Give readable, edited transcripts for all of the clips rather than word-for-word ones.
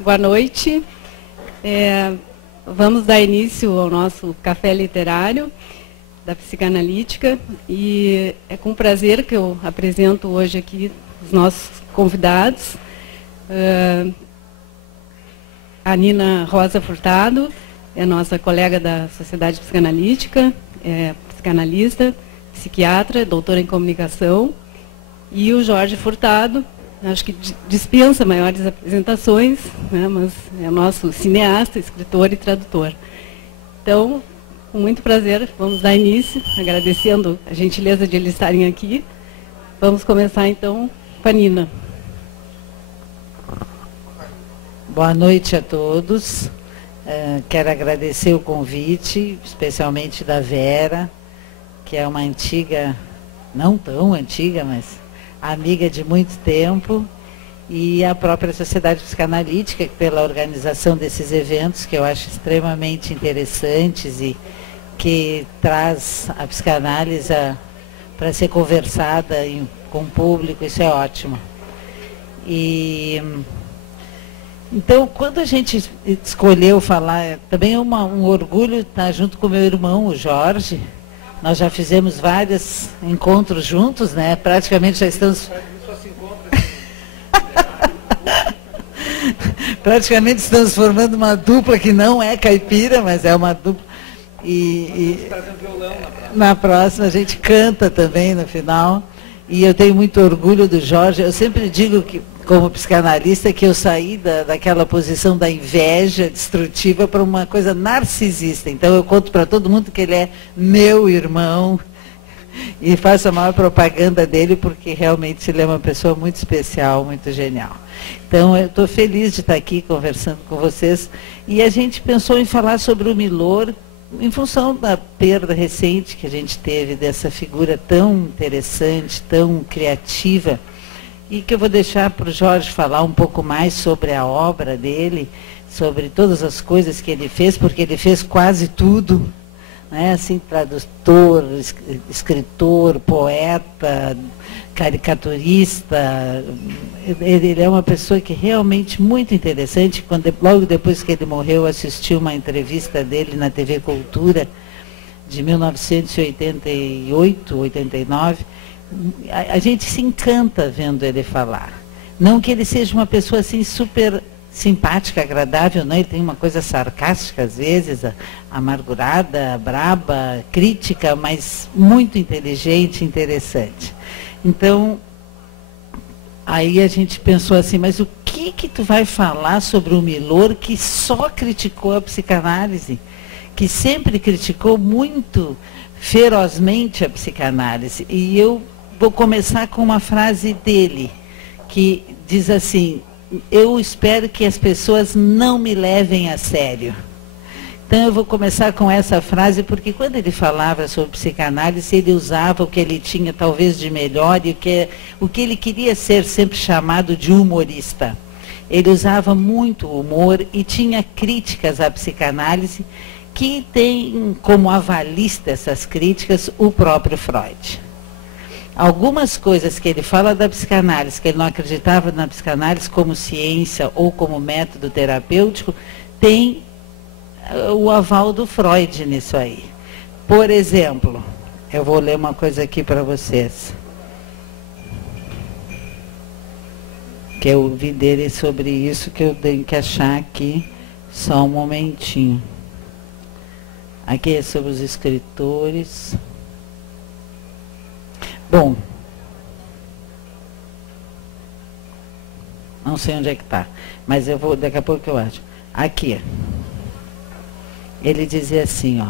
Boa noite. Vamos dar início ao nosso café literário da psicanalítica e é com prazer que eu apresento hoje aqui os nossos convidados. A Nina Rosa Furtado é nossa colega da Sociedade Psicanalítica, é psicanalista, psiquiatra, doutora em comunicação, e o Jorge Furtado, acho que dispensa maiores apresentações, né, mas é o nosso cineasta, escritor e tradutor. Então, com muito prazer, vamos dar início, agradecendo a gentileza de eles estarem aqui. Vamos começar, então, com a Nina. Boa noite a todos. Quero agradecer o convite, especialmente da Vera, que é uma antiga, não tão antiga, mas amiga de muito tempo, e a própria Sociedade Psicanalítica, pela organização desses eventos, que eu acho extremamente interessantes e que traz a psicanálise para ser conversada com o público, isso é ótimo. Então, quando a gente escolheu falar, também é um orgulho estar junto com meu irmão, o Jorge. Nós já fizemos vários encontros juntos, né? Praticamente já estamos... Praticamente estamos formando uma dupla que não é caipira, mas é uma dupla. Na próxima a gente canta também no final. E eu tenho muito orgulho do Jorge. Eu sempre digo que, como psicanalista, que eu saí daquela posição da inveja destrutiva para uma coisa narcisista. Então eu conto para todo mundo que ele é meu irmão e faço a maior propaganda dele, porque realmente ele é uma pessoa muito especial, muito genial. Então eu estou feliz de estar aqui conversando com vocês. E a gente pensou em falar sobre o Milor, em função da perda recente que a gente teve dessa figura tão interessante, tão criativa, e que eu vou deixar para o Jorge falar um pouco mais sobre a obra dele, sobre todas as coisas que ele fez, porque ele fez quase tudo, né? Assim, tradutor, escritor, poeta, caricaturista. Ele é uma pessoa que realmente muito interessante. Logo depois que ele morreu, eu assisti uma entrevista dele na TV Cultura, de 1988, 89, a gente se encanta vendo ele falar. Não que ele seja uma pessoa assim super simpática, agradável, não, ele tem uma coisa sarcástica às vezes, amargurada, braba, crítica, mas muito inteligente, interessante. Então, aí a gente pensou assim, mas o que tu vai falar sobre o Milor, que só criticou a psicanálise, que sempre criticou muito ferozmente a psicanálise? E eu vou começar com uma frase dele, que diz assim: eu espero que as pessoas não me levem a sério. Então eu vou começar com essa frase, porque quando ele falava sobre psicanálise, ele usava o que ele tinha talvez de melhor e o que ele queria ser sempre chamado de humorista. Ele usava muito humor e tinha críticas à psicanálise, que tem como avalista essas críticas o próprio Freud. Algumas coisas que ele fala da psicanálise, que ele não acreditava na psicanálise como ciência ou como método terapêutico, tem o aval do Freud nisso aí. Por exemplo, eu vou ler uma coisa aqui para vocês, que eu ouvi dele sobre isso, que eu tenho que achar aqui, só um momentinho. Aqui é sobre os escritores. Bom, não sei onde é que está, mas eu vou, daqui a pouco eu acho. Aqui, ele dizia assim, ó: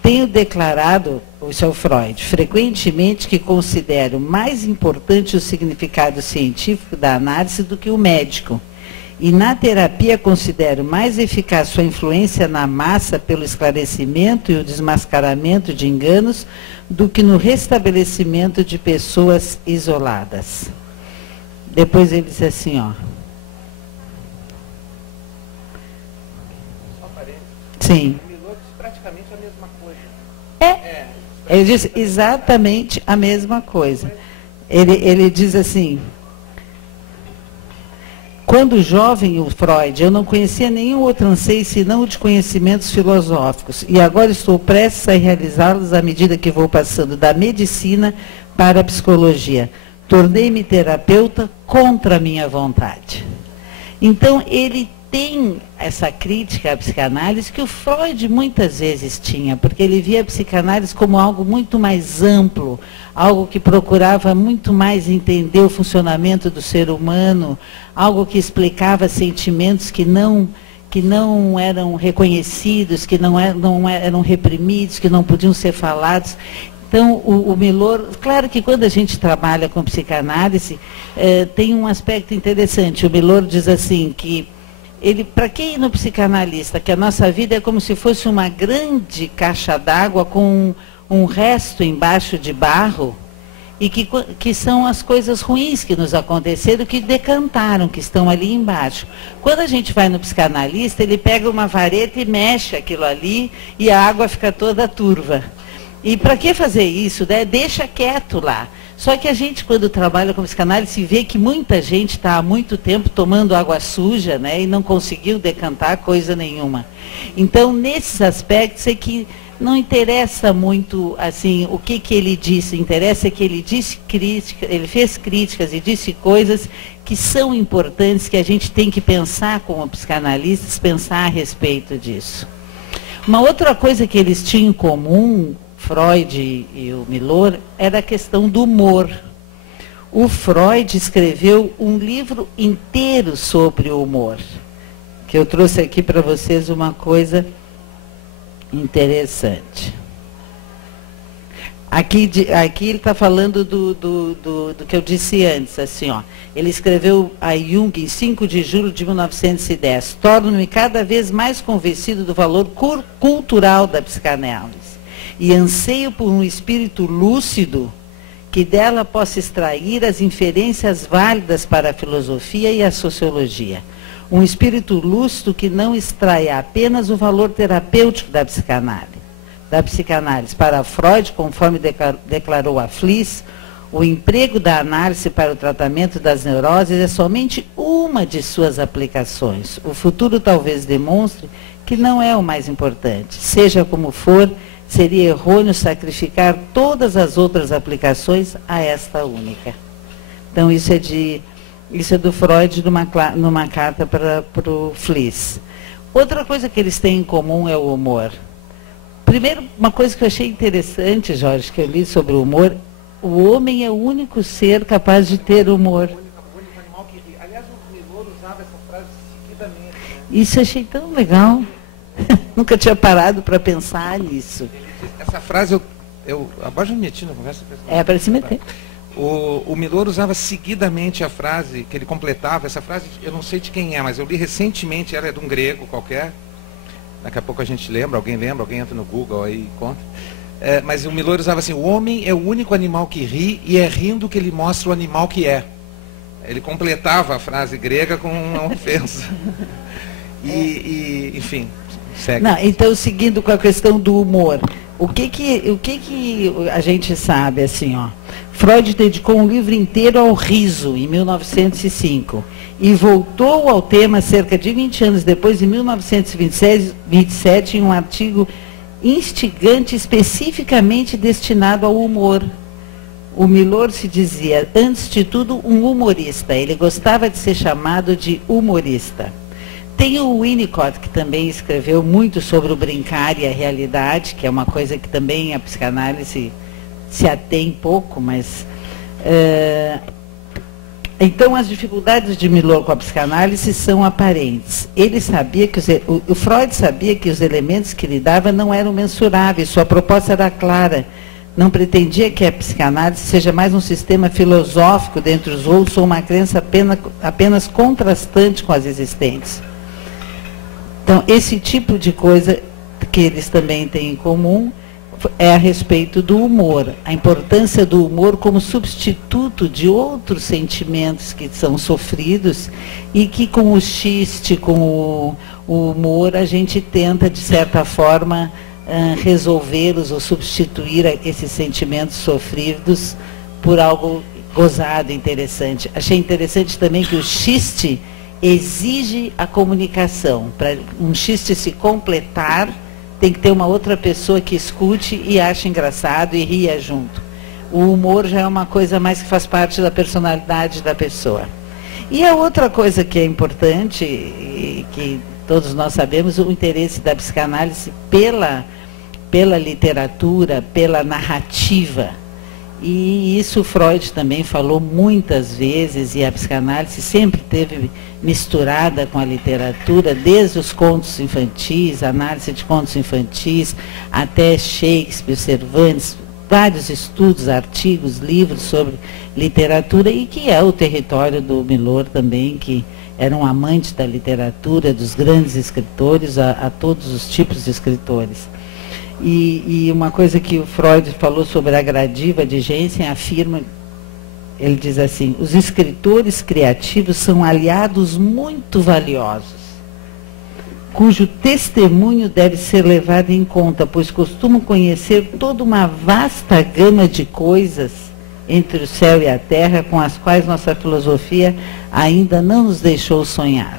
tenho declarado, isso é o Freud, frequentemente que considero mais importante o significado científico da análise do que o médico, E na terapia considero mais eficaz sua influência na massa pelo esclarecimento e o desmascaramento de enganos do que no restabelecimento de pessoas isoladas. Depois ele diz assim, ó. Só parênteses. Sim. O Milor diz praticamente a mesma coisa. Ele diz exatamente a mesma coisa. Ele diz assim, quando jovem, o Freud, eu não conhecia nenhum outro anseio senão o de conhecimentos filosóficos, e agora estou prestes a realizá-los à medida que vou passando da medicina para a psicologia. Tornei-me terapeuta contra a minha vontade. Então, ele tem essa crítica à psicanálise que o Freud muitas vezes tinha, porque ele via a psicanálise como algo muito mais amplo, algo que procurava muito mais entender o funcionamento do ser humano, algo que explicava sentimentos que não eram reconhecidos, que não eram reprimidos, que não podiam ser falados. Então, o Milor, claro que quando a gente trabalha com psicanálise, tem um aspecto interessante. O Milor diz assim que para quem ir no psicanalista, que a nossa vida é como se fosse uma grande caixa d'água com um resto embaixo de barro, e que são as coisas ruins que nos aconteceram, que decantaram, que estão ali embaixo. Quando a gente vai no psicanalista, ele pega uma vareta e mexe aquilo ali, e a água fica toda turva. E para que fazer isso, né? Deixa quieto lá. Só que a gente, quando trabalha com psicanálise, vê que muita gente está há muito tempo tomando água suja, né, e não conseguiu decantar coisa nenhuma. Então, nesses aspectos é que não interessa muito assim, o que ele disse, interessa é que ele disse ele fez críticas e disse coisas que são importantes, que a gente tem que pensar como psicanalistas, pensar a respeito disso. Uma outra coisa que eles tinham em comum, Freud e o Milor, era a questão do humor. O Freud escreveu um livro inteiro sobre o humor, que eu trouxe aqui para vocês uma coisa interessante. Aqui ele está falando do que eu disse antes, assim, ó. Ele escreveu a Jung em 5 de julho de 1910. Torno-me cada vez mais convencido do valor cultural da psicanálise e anseio por um espírito lúcido que dela possa extrair as inferências válidas para a filosofia e a sociologia. Um espírito lúcido que não extraia apenas o valor terapêutico da psicanálise. Para Freud, conforme declarou a Fliss, o emprego da análise para o tratamento das neuroses é somente uma de suas aplicações. O futuro talvez demonstre que não é o mais importante. Seja como for, seria errôneo sacrificar todas as outras aplicações a esta única. Então, isso é do Freud numa carta para o Fliss. Outra coisa que eles têm em comum é o humor. Primeiro, uma coisa que eu achei interessante, Jorge, que eu li sobre o humor, o homem é o único ser capaz de ter humor. O único animal que ri. Aliás, o Milor usava essa frase seguidamente. Né? Isso eu achei tão legal. Nunca tinha parado para pensar nisso. Essa frase, abaixa um minutinho na conversa. Para se meter. O Milor usava seguidamente a frase, que ele completava, essa frase, eu não sei de quem é, mas eu li recentemente, ela é de um grego qualquer, daqui a pouco a gente lembra, alguém entra no Google aí e conta. Mas o Milor usava assim, o homem é o único animal que ri e é rindo que ele mostra o animal que é. Ele completava a frase grega com uma ofensa. Enfim, segue. Não, então, seguindo com a questão do humor, o que a gente sabe, assim, ó? Freud dedicou um livro inteiro ao riso, em 1905, e voltou ao tema cerca de 20 anos depois, em 1927, em um artigo instigante especificamente destinado ao humor. O Milor se dizia, antes de tudo, um humorista. Ele gostava de ser chamado de humorista. Tem o Winnicott, que também escreveu muito sobre o brincar e a realidade, que é uma coisa que também a psicanálise se atém pouco, mas... Então, as dificuldades de Milor com a psicanálise são aparentes. Ele sabia que o Freud sabia que os elementos que lhe dava não eram mensuráveis, sua proposta era clara. não pretendia que a psicanálise seja mais um sistema filosófico dentre os outros ou uma crença apenas contrastante com as existentes. Então, esse tipo de coisa que eles também têm em comum é a respeito do humor, a importância do humor como substituto de outros sentimentos que são sofridos e que com o xiste, com o humor, a gente tenta, de certa forma, resolvê-los ou substituir esses sentimentos sofridos por algo gozado, interessante. Achei interessante também que o xiste exige a comunicação. Para um xiste se completar, tem que ter uma outra pessoa que escute e ache engraçado e ria junto. O humor já é uma coisa mais que faz parte da personalidade da pessoa. E a outra coisa que é importante, e que todos nós sabemos, o interesse da psicanálise pela literatura, pela narrativa. E isso Freud também falou muitas vezes, e a psicanálise sempre teve misturada com a literatura, desde os contos infantis, análise de contos infantis, até Shakespeare, Cervantes, vários estudos, artigos, livros sobre literatura, e que é o território do Milor também, que era um amante da literatura, dos grandes escritores, a todos os tipos de escritores. E uma coisa que o Freud falou sobre a gradiva de Jensen, afirma, ele diz assim: os escritores criativos são aliados muito valiosos, cujo testemunho deve ser levado em conta, pois costumam conhecer toda uma vasta gama de coisas entre o céu e a terra, com as quais nossa filosofia ainda não nos deixou sonhar.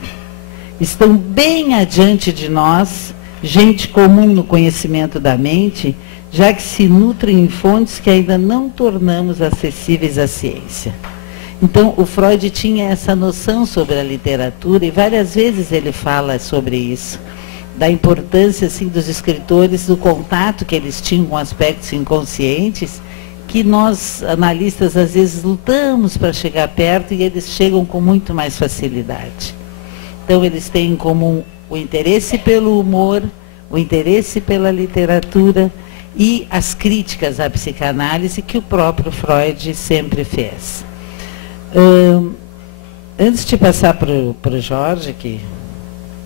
Estão bem adiante de nós, gente comum no conhecimento da mente, já que se nutrem em fontes que ainda não tornamos acessíveis à ciência. Então, o Freud tinha essa noção sobre a literatura, e várias vezes ele fala sobre isso, da importância assim, dos escritores, do contato que eles tinham com aspectos inconscientes, que nós, analistas, às vezes lutamos para chegar perto, e eles chegam com muito mais facilidade. Então, eles têm em comum o interesse pelo humor, o interesse pela literatura e as críticas à psicanálise que o próprio Freud sempre fez. Antes de passar para o Jorge, que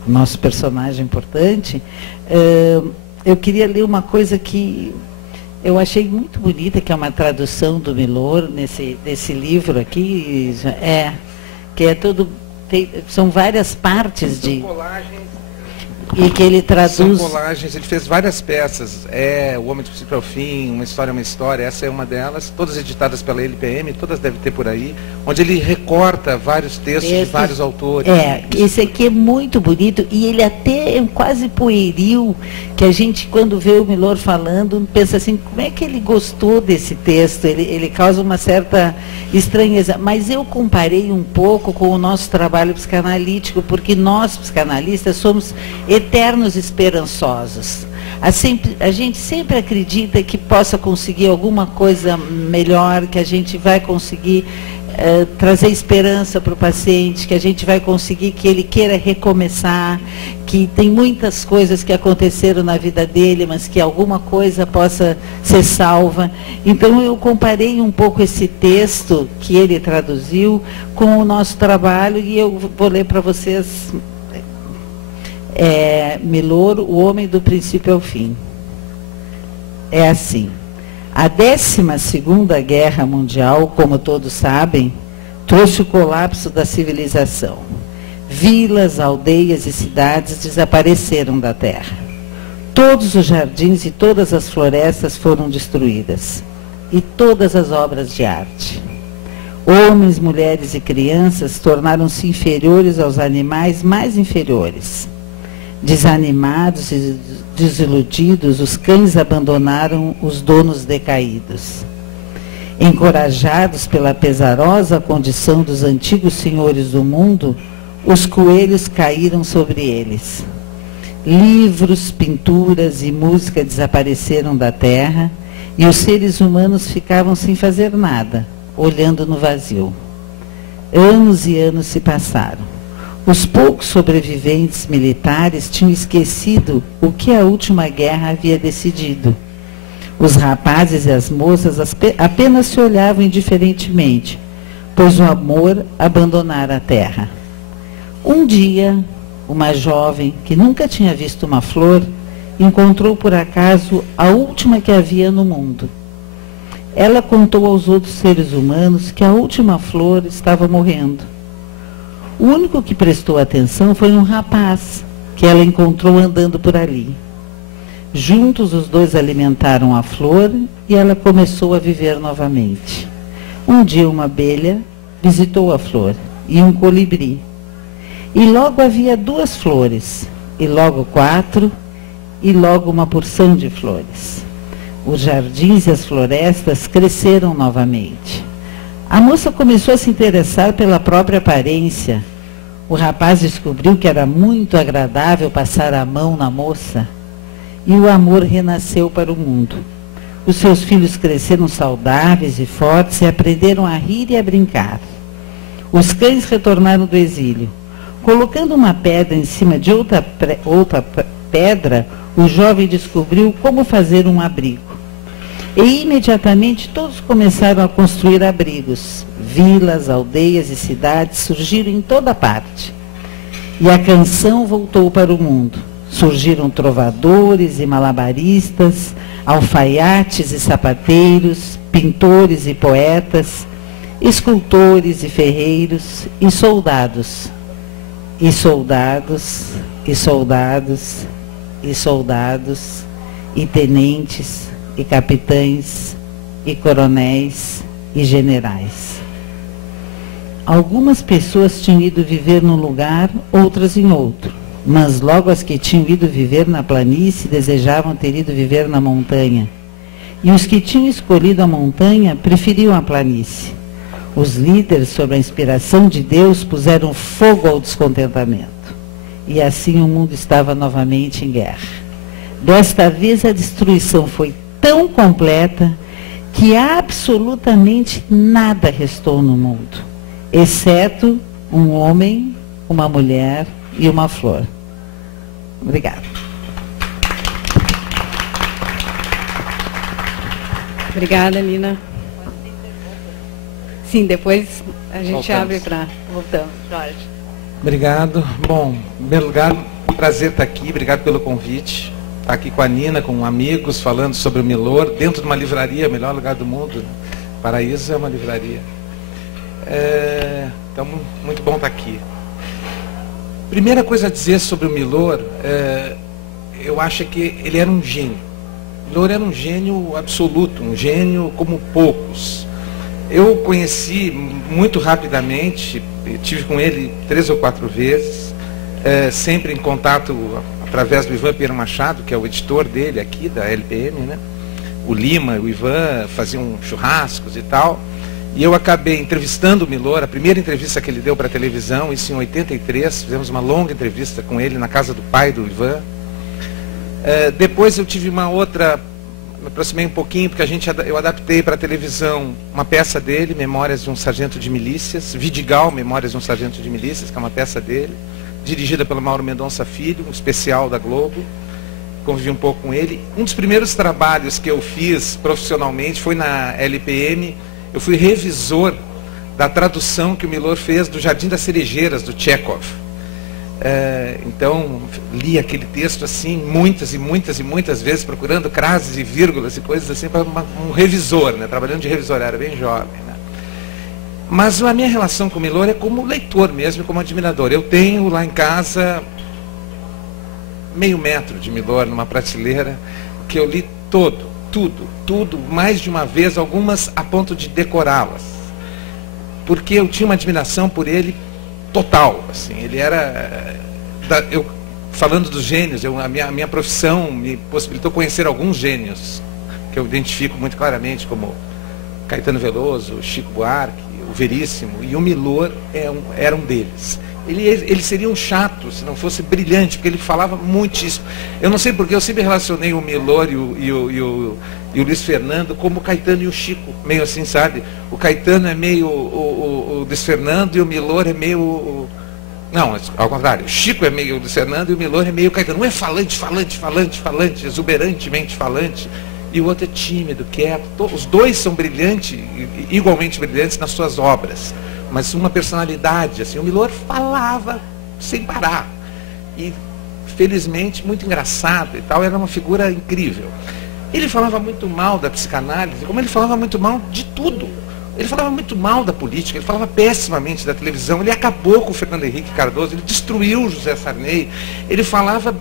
é o nosso personagem importante, eu queria ler uma coisa que eu achei muito bonita, que é uma tradução do Milor nesse livro aqui, que é todo... são várias partes de... E que ele traduz... São colagens, ele fez várias peças. O Homem do Princípio ao Fim, Uma História é uma História, essa é uma delas, todas editadas pela LPM, todas devem ter por aí, onde ele recorta vários textos de vários autores. Esse aqui é muito bonito, e ele até é quase pueril, que a gente, quando vê o Milor falando, pensa assim, como é que ele gostou desse texto? Ele causa uma certa estranheza. Mas eu comparei um pouco com o nosso trabalho psicanalítico, porque nós, psicanalistas, somos eternos esperançosos. A gente sempre acredita que possa conseguir alguma coisa melhor, que a gente vai conseguir trazer esperança para o paciente, que a gente vai conseguir que ele queira recomeçar, que tem muitas coisas que aconteceram na vida dele, mas que alguma coisa possa ser salva. Então eu comparei um pouco esse texto que ele traduziu com o nosso trabalho, e eu vou ler para vocês. Milor, O Homem do Princípio ao Fim. É assim: a 12ª Guerra Mundial, como todos sabem, trouxe o colapso da civilização. Vilas, aldeias e cidades desapareceram da terra. Todos os jardins e todas as florestas foram destruídas, e todas as obras de arte. Homens, mulheres e crianças tornaram-se inferiores aos animais mais inferiores. Desanimados e desiludidos, os cães abandonaram os donos decaídos. Encorajados pela pesarosa condição dos antigos senhores do mundo, os coelhos caíram sobre eles. Livros, pinturas e música desapareceram da terra, e os seres humanos ficavam sem fazer nada, olhando no vazio. Anos e anos se passaram. Os poucos sobreviventes militares tinham esquecido o que a última guerra havia decidido. Os rapazes e as moças apenas se olhavam indiferentemente, pois o amor abandonara a terra. Um dia, uma jovem que nunca tinha visto uma flor encontrou por acaso a última que havia no mundo. Ela contou aos outros seres humanos que a última flor estava morrendo. O único que prestou atenção foi um rapaz que ela encontrou andando por ali. Juntos os dois alimentaram a flor e ela começou a viver novamente. Um dia uma abelha visitou a flor e um colibri. E logo havia 2 flores, e logo 4, e logo uma porção de flores. Os jardins e as florestas cresceram novamente. A moça começou a se interessar pela própria aparência. O rapaz descobriu que era muito agradável passar a mão na moça. E o amor renasceu para o mundo. Os seus filhos cresceram saudáveis e fortes e aprenderam a rir e a brincar. Os cães retornaram do exílio. Colocando uma pedra em cima de outra pedra, o jovem descobriu como fazer um abrigo. E imediatamente todos começaram a construir abrigos. Vilas, aldeias e cidades surgiram em toda parte. E a canção voltou para o mundo. Surgiram trovadores e malabaristas, alfaiates e sapateiros, pintores e poetas, escultores e ferreiros, e soldados. E soldados, e soldados, e soldados, e tenentes, e capitães, e coronéis, e generais. Algumas pessoas tinham ido viver num lugar, outras em outro. Mas logo as que tinham ido viver na planície desejavam ter ido viver na montanha. E os que tinham escolhido a montanha preferiam a planície. Os líderes, sob a inspiração de Deus, puseram fogo ao descontentamento. E assim o mundo estava novamente em guerra. Desta vez a destruição foi tão completa que absolutamente nada restou no mundo, exceto um homem, uma mulher e uma flor. Obrigada. Obrigada, Nina. Sim, depois a gente Voltamos. abre para... Voltamos, Jorge. Obrigado. Bom, em primeiro lugar, um prazer estar aqui. Obrigado pelo convite. Estar aqui com a Nina, com amigos, falando sobre o Milor, dentro de uma livraria, melhor lugar do mundo. Paraíso é uma livraria. Então, muito bom estar aqui. Primeira coisa a dizer sobre o Milor, eu acho que ele era um gênio. Milor era um gênio absoluto, um gênio como poucos. Eu conheci muito rapidamente, tive com ele 3 ou 4 vezes, sempre em contato através do Ivan Pinheiro Machado, que é o editor dele aqui, da LPM, né? O Lima e o Ivan faziam churrascos e tal. E eu acabei entrevistando o Milor, a primeira entrevista que ele deu para a televisão, isso em 83, fizemos uma longa entrevista com ele na casa do pai do Ivan. Depois eu tive uma outra, me aproximei um pouquinho, porque eu adaptei para a televisão uma peça dele, Memórias de um Sargento de Milícias, Vidigal, Memórias de um Sargento de Milícias, que é uma peça dele, dirigida pelo Mauro Mendonça Filho, um especial da Globo. Convivi um pouco com ele. Um dos primeiros trabalhos que eu fiz profissionalmente foi na LPM. Eu fui revisor da tradução que o Milor fez do Jardim das Cerejeiras, do Tchekhov. Então, li aquele texto assim, muitas e muitas e muitas vezes, procurando crases e vírgulas e coisas assim, para um revisor, né? Trabalhando de revisor, era bem jovem. Né? Mas a minha relação com o Milor é como leitor mesmo, como admirador. Eu tenho lá em casa meio metro de Milor numa prateleira, que eu li tudo, mais de uma vez, algumas a ponto de decorá-las. Porque eu tinha uma admiração por ele total. Assim, ele era... falando dos gênios, a minha profissão me possibilitou conhecer alguns gênios, que eu identifico muito claramente, como Caetano Veloso, Chico Buarque, o Veríssimo, e o Milor era um deles. Ele seria um chato se não fosse brilhante, porque ele falava muitíssimo. Eu não sei porque eu sempre relacionei o Milor e o Luiz Fernando como o Caetano e o Chico, meio assim, sabe? O Caetano é meio o Luiz Fernando e o Milor é meio... Não, ao contrário, o Chico é meio o Luiz Fernando e o Milor é meio o Caetano. Um é falante, exuberantemente falante, e o outro é tímido, quieto. Os dois são brilhantes, igualmente brilhantes nas suas obras, mas uma personalidade, assim. O Milor falava sem parar, e felizmente muito engraçado e tal, era uma figura incrível. Ele falava muito mal da psicanálise, como ele falava muito mal de tudo. Ele falava muito mal da política, ele falava pessimamente da televisão, ele acabou com o Fernando Henrique Cardoso, ele destruiu o José Sarney, ele falava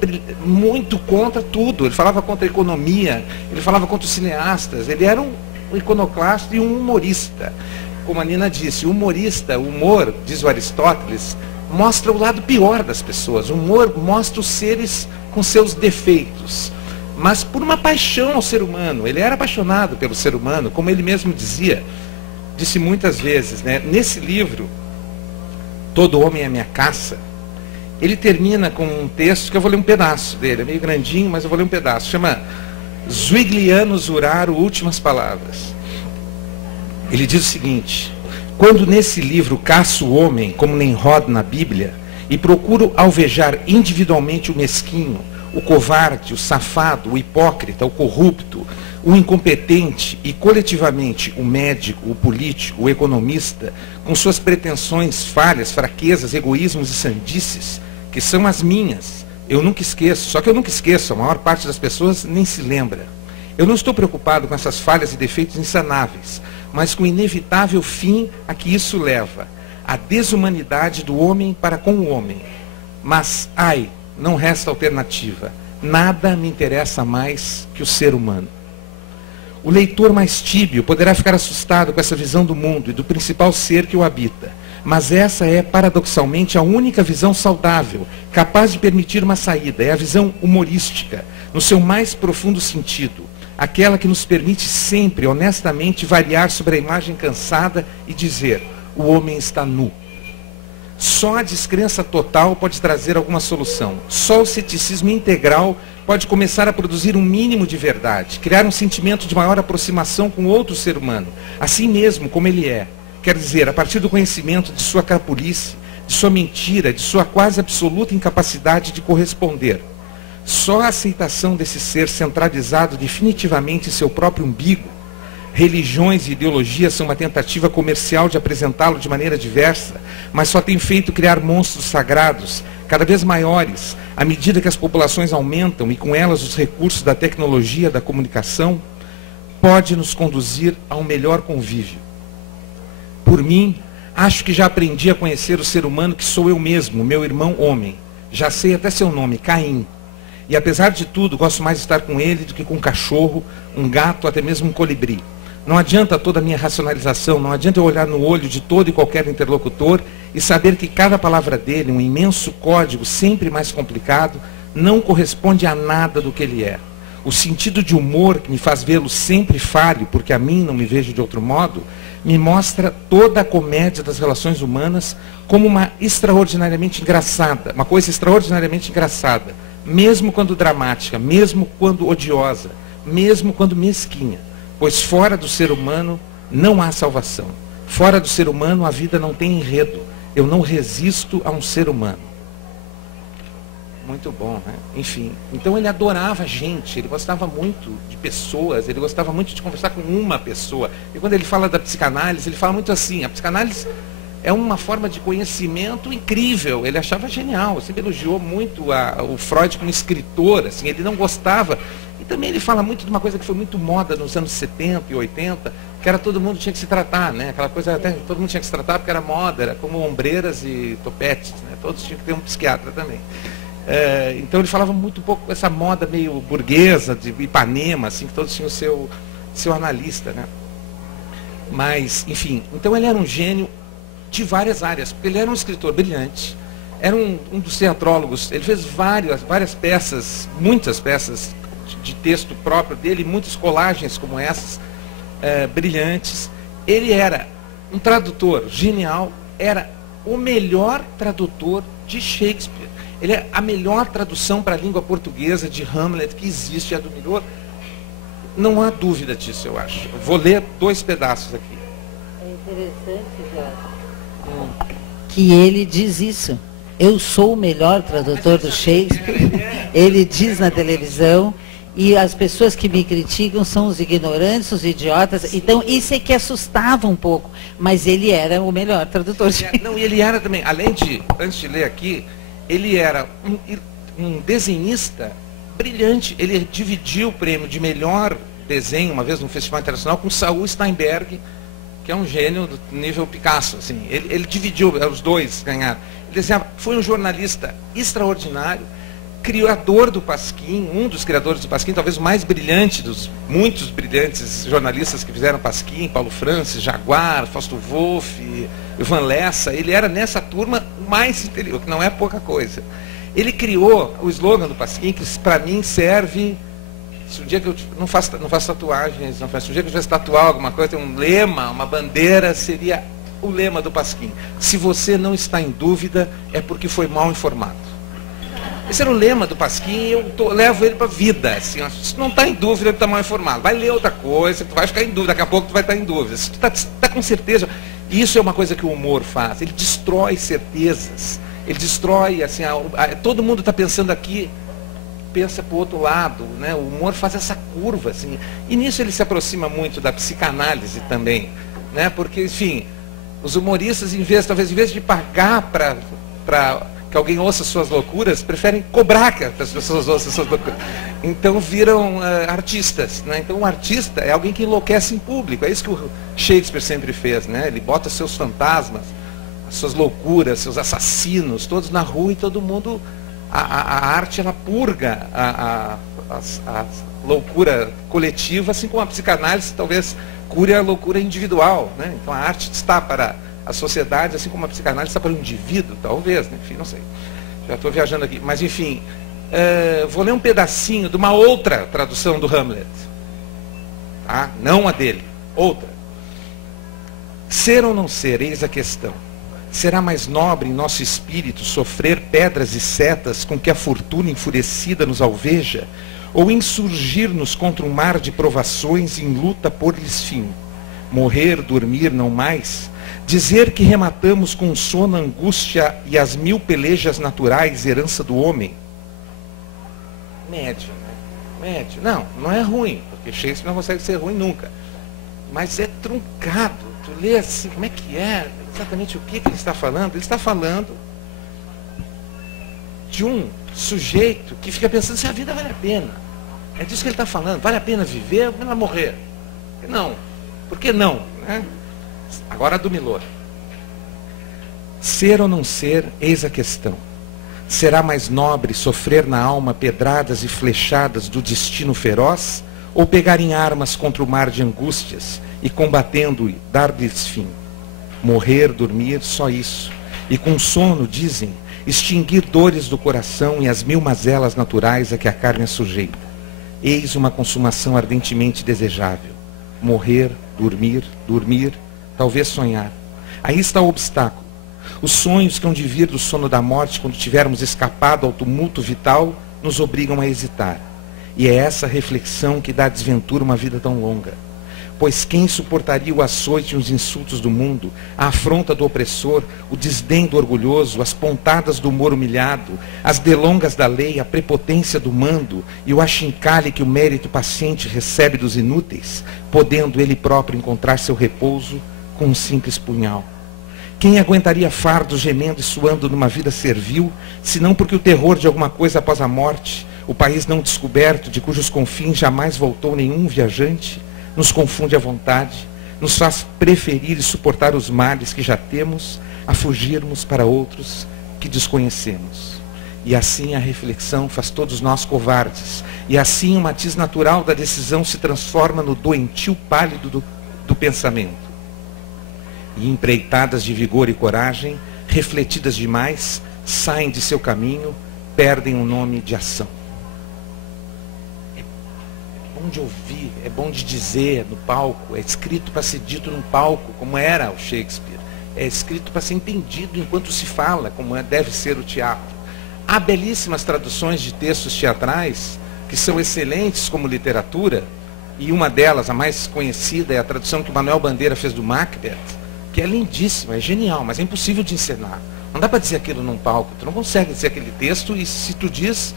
muito contra tudo, ele falava contra a economia, ele falava contra os cineastas, ele era um iconoclasta e um humorista. Como a Nina disse, o humor, diz o Aristóteles, mostra o lado pior das pessoas. O humor mostra os seres com seus defeitos, mas por uma paixão ao ser humano. Ele era apaixonado pelo ser humano, como ele mesmo disse muitas vezes, né? Nesse livro, Todo Homem é Minha Caça, ele termina com um texto que eu vou ler um pedaço dele, é meio grandinho, mas eu vou ler um pedaço, chama Zwingliano Zuraro, Últimas Palavras. Ele diz o seguinte: quando nesse livro caço o homem, como Nimrod na Bíblia, e procuro alvejar individualmente o mesquinho, o covarde, o safado, o hipócrita, o corrupto, o incompetente e coletivamente o médico, o político, o economista, com suas pretensões, falhas, fraquezas, egoísmos e sandices, que são as minhas, eu nunca esqueço. Só que eu nunca esqueço, a maior parte das pessoas nem se lembra. Eu não estou preocupado com essas falhas e defeitos insanáveis, mas com o inevitável fim a que isso leva, a desumanidade do homem para com o homem. Mas, ai, não resta alternativa. Nada me interessa mais que o ser humano. O leitor mais tíbio poderá ficar assustado com essa visão do mundo e do principal ser que o habita. Mas essa é, paradoxalmente, a única visão saudável, capaz de permitir uma saída. É a visão humorística, no seu mais profundo sentido. Aquela que nos permite sempre, honestamente, variar sobre a imagem cansada e dizer: o homem está nu. Só a descrença total pode trazer alguma solução. Só o ceticismo integral pode começar a produzir um mínimo de verdade, criar um sentimento de maior aproximação com outro ser humano, assim mesmo como ele é. Quer dizer, a partir do conhecimento de sua crapulice, de sua mentira, de sua quase absoluta incapacidade de corresponder. Só a aceitação desse ser centralizado definitivamente em seu próprio umbigo. Religiões e ideologias são uma tentativa comercial de apresentá-lo de maneira diversa, mas só tem feito criar monstros sagrados, cada vez maiores, à medida que as populações aumentam e com elas os recursos da tecnologia, da comunicação, pode nos conduzir a um melhor convívio. Por mim, acho que já aprendi a conhecer o ser humano que sou eu mesmo, meu irmão homem. Já sei até seu nome, Caim. E apesar de tudo, gosto mais de estar com ele do que com um cachorro, um gato, até mesmo um colibri. Não adianta toda a minha racionalização, não adianta eu olhar no olho de todo e qualquer interlocutor e saber que cada palavra dele, um imenso código sempre mais complicado, não corresponde a nada do que ele é. O sentido de humor que me faz vê-lo sempre falho, porque a mim não me vejo de outro modo, me mostra toda a comédia das relações humanas como uma extraordinariamente engraçada, uma coisa extraordinariamente engraçada, mesmo quando dramática, mesmo quando odiosa, mesmo quando mesquinha. Pois fora do ser humano não há salvação. Fora do ser humano a vida não tem enredo. Eu não resisto a um ser humano. Muito bom, né? Enfim, então ele adorava gente, ele gostava muito de pessoas, ele gostava muito de conversar com uma pessoa. E quando ele fala da psicanálise, ele fala muito assim: a psicanálise é uma forma de conhecimento incrível. Ele achava genial, sempre elogiou muito o Freud como escritor, assim, ele não gostava. E também ele fala muito de uma coisa que foi muito moda nos anos 70 e 80, que era todo mundo tinha que se tratar, né? Aquela coisa, até todo mundo tinha que se tratar porque era moda, era como ombreiras e topetes, né? Todos tinham que ter um psiquiatra também. Então ele falava muito pouco essa moda meio burguesa, de Ipanema, assim, que todos tinham o seu analista, né? Mas, enfim, então ele era um gênio de várias áreas, porque ele era um escritor brilhante, era um dos teatrólogos, ele fez várias peças, muitas peças de texto próprio dele, muitas colagens como essas, brilhantes. Ele era um tradutor genial, era o melhor tradutor de Shakespeare. Ele é a melhor tradução para a língua portuguesa de Hamlet que existe, a do Milor. Não há dúvida disso, eu acho. Vou ler 2 pedaços aqui. É interessante, Jorge, que ele diz isso. Eu sou o melhor tradutor do Shakespeare. Ele diz na televisão. E as pessoas que me criticam são os ignorantes, os idiotas. Sim. Então, isso é que assustava um pouco. Mas ele era o melhor tradutor. Não, e ele era também, além de, antes de ler aqui, ele era um desenhista brilhante. Ele dividiu o prêmio de melhor desenho, uma vez no Festival Internacional, com Saul Steinberg, que é um gênio do nível Picasso. Assim. Ele dividiu, os dois ganharam. Ele desenhava, foi um jornalista extraordinário, criador do Pasquim, um dos criadores do Pasquim, talvez o mais brilhante dos muitos brilhantes jornalistas que fizeram Pasquim, Paulo Francis, Jaguar, Fausto Wolff, Ivan Lessa. Ele era nessa turma o mais interior, que não é pouca coisa. Ele criou o slogan do Pasquim, que para mim serve... Se um dia que eu não faço tatuagens, se um dia que eu tivesse tatuar alguma coisa, tem um lema, uma bandeira, seria o lema do Pasquim. Se você não está em dúvida, é porque foi mal informado. Esse era o lema do Pasquim e eu levo ele para a vida. Assim, se tu não está em dúvida, tu está mal informado. Vai ler outra coisa, tu vai ficar em dúvida, daqui a pouco tu vai estar em dúvida. Se tu está com certeza, isso é uma coisa que o humor faz. Ele destrói certezas. Ele destrói, assim, todo mundo está pensando aqui, pensa para o outro lado, né? O humor faz essa curva, assim, e nisso ele se aproxima muito da psicanálise também, né? Porque, enfim, os humoristas, talvez em vez de pagar para que alguém ouça suas loucuras, preferem cobrar que as pessoas ouçam suas loucuras. Então viram artistas, né? Então o artista é alguém que enlouquece em público, é isso que o Shakespeare sempre fez, né? Ele bota seus fantasmas, as suas loucuras, seus assassinos, todos na rua e todo mundo... A arte, ela purga a loucura coletiva, assim como a psicanálise talvez cure a loucura individual, né? Então a arte está para a sociedade, assim como a psicanálise está para o indivíduo, talvez, né? Enfim, não sei. Já estou viajando aqui. Mas, enfim, vou ler um pedacinho de uma outra tradução do Hamlet. Tá? Não a dele, outra. Ser ou não ser, eis a questão. Será mais nobre em nosso espírito sofrer pedras e setas com que a fortuna enfurecida nos alveja, ou insurgir-nos contra um mar de provações em luta por-lhes fim? Morrer, dormir, não mais? Dizer que rematamos com sono a angústia e as 1000 pelejas naturais, herança do homem? Médio, né? Médio. Não é ruim, porque Shakespeare não consegue ser ruim nunca. Mas é truncado. Tu lê assim, como é que é? Exatamente o que ele está falando? Ele está falando de um sujeito que fica pensando se a vida vale a pena. É disso que ele está falando. Vale a pena viver ou pena morrer? Não. Por que não? Né? Agora a do Milor. Ser ou não ser, eis a questão. Será mais nobre sofrer na alma pedradas e flechadas do destino feroz, ou pegar em armas contra o mar de angústias e, combatendo-o, dar-lhes fim? Morrer, dormir, só isso. E com sono, dizem, extinguir dores do coração e as 1000 mazelas naturais a que a carne é sujeita. Eis uma consumação ardentemente desejável. Morrer, dormir, talvez sonhar. Aí está o obstáculo. Os sonhos que hão de vir do sono da morte, quando tivermos escapado ao tumulto vital, nos obrigam a hesitar. E é essa reflexão que dá à desventura uma vida tão longa. Pois quem suportaria o açoite e os insultos do mundo, a afronta do opressor, o desdém do orgulhoso, as pontadas do humor humilhado, as delongas da lei, a prepotência do mando e o achincalhe que o mérito paciente recebe dos inúteis, podendo ele próprio encontrar seu repouso com um simples punhal? Quem aguentaria fardos gemendo e suando numa vida servil, senão porque o terror de alguma coisa após a morte, o país não descoberto, de cujos confins jamais voltou nenhum viajante, nos confunde à vontade, nos faz preferir e suportar os males que já temos, a fugirmos para outros que desconhecemos. E assim a reflexão faz todos nós covardes, e assim o matiz natural da decisão se transforma no doentio pálido do pensamento. E empreitadas de vigor e coragem, refletidas demais, saem de seu caminho, perdem o nome de ação. É bom de ouvir, é bom de dizer no palco, é escrito para ser dito no palco, como era o Shakespeare. É escrito para ser entendido enquanto se fala, como deve ser o teatro. Há belíssimas traduções de textos teatrais, que são excelentes como literatura, e uma delas, a mais conhecida, é a tradução que o Manuel Bandeira fez do Macbeth, que é lindíssima, é genial, mas é impossível de encenar. Não dá para dizer aquilo num palco, tu não consegue dizer aquele texto, e se tu diz,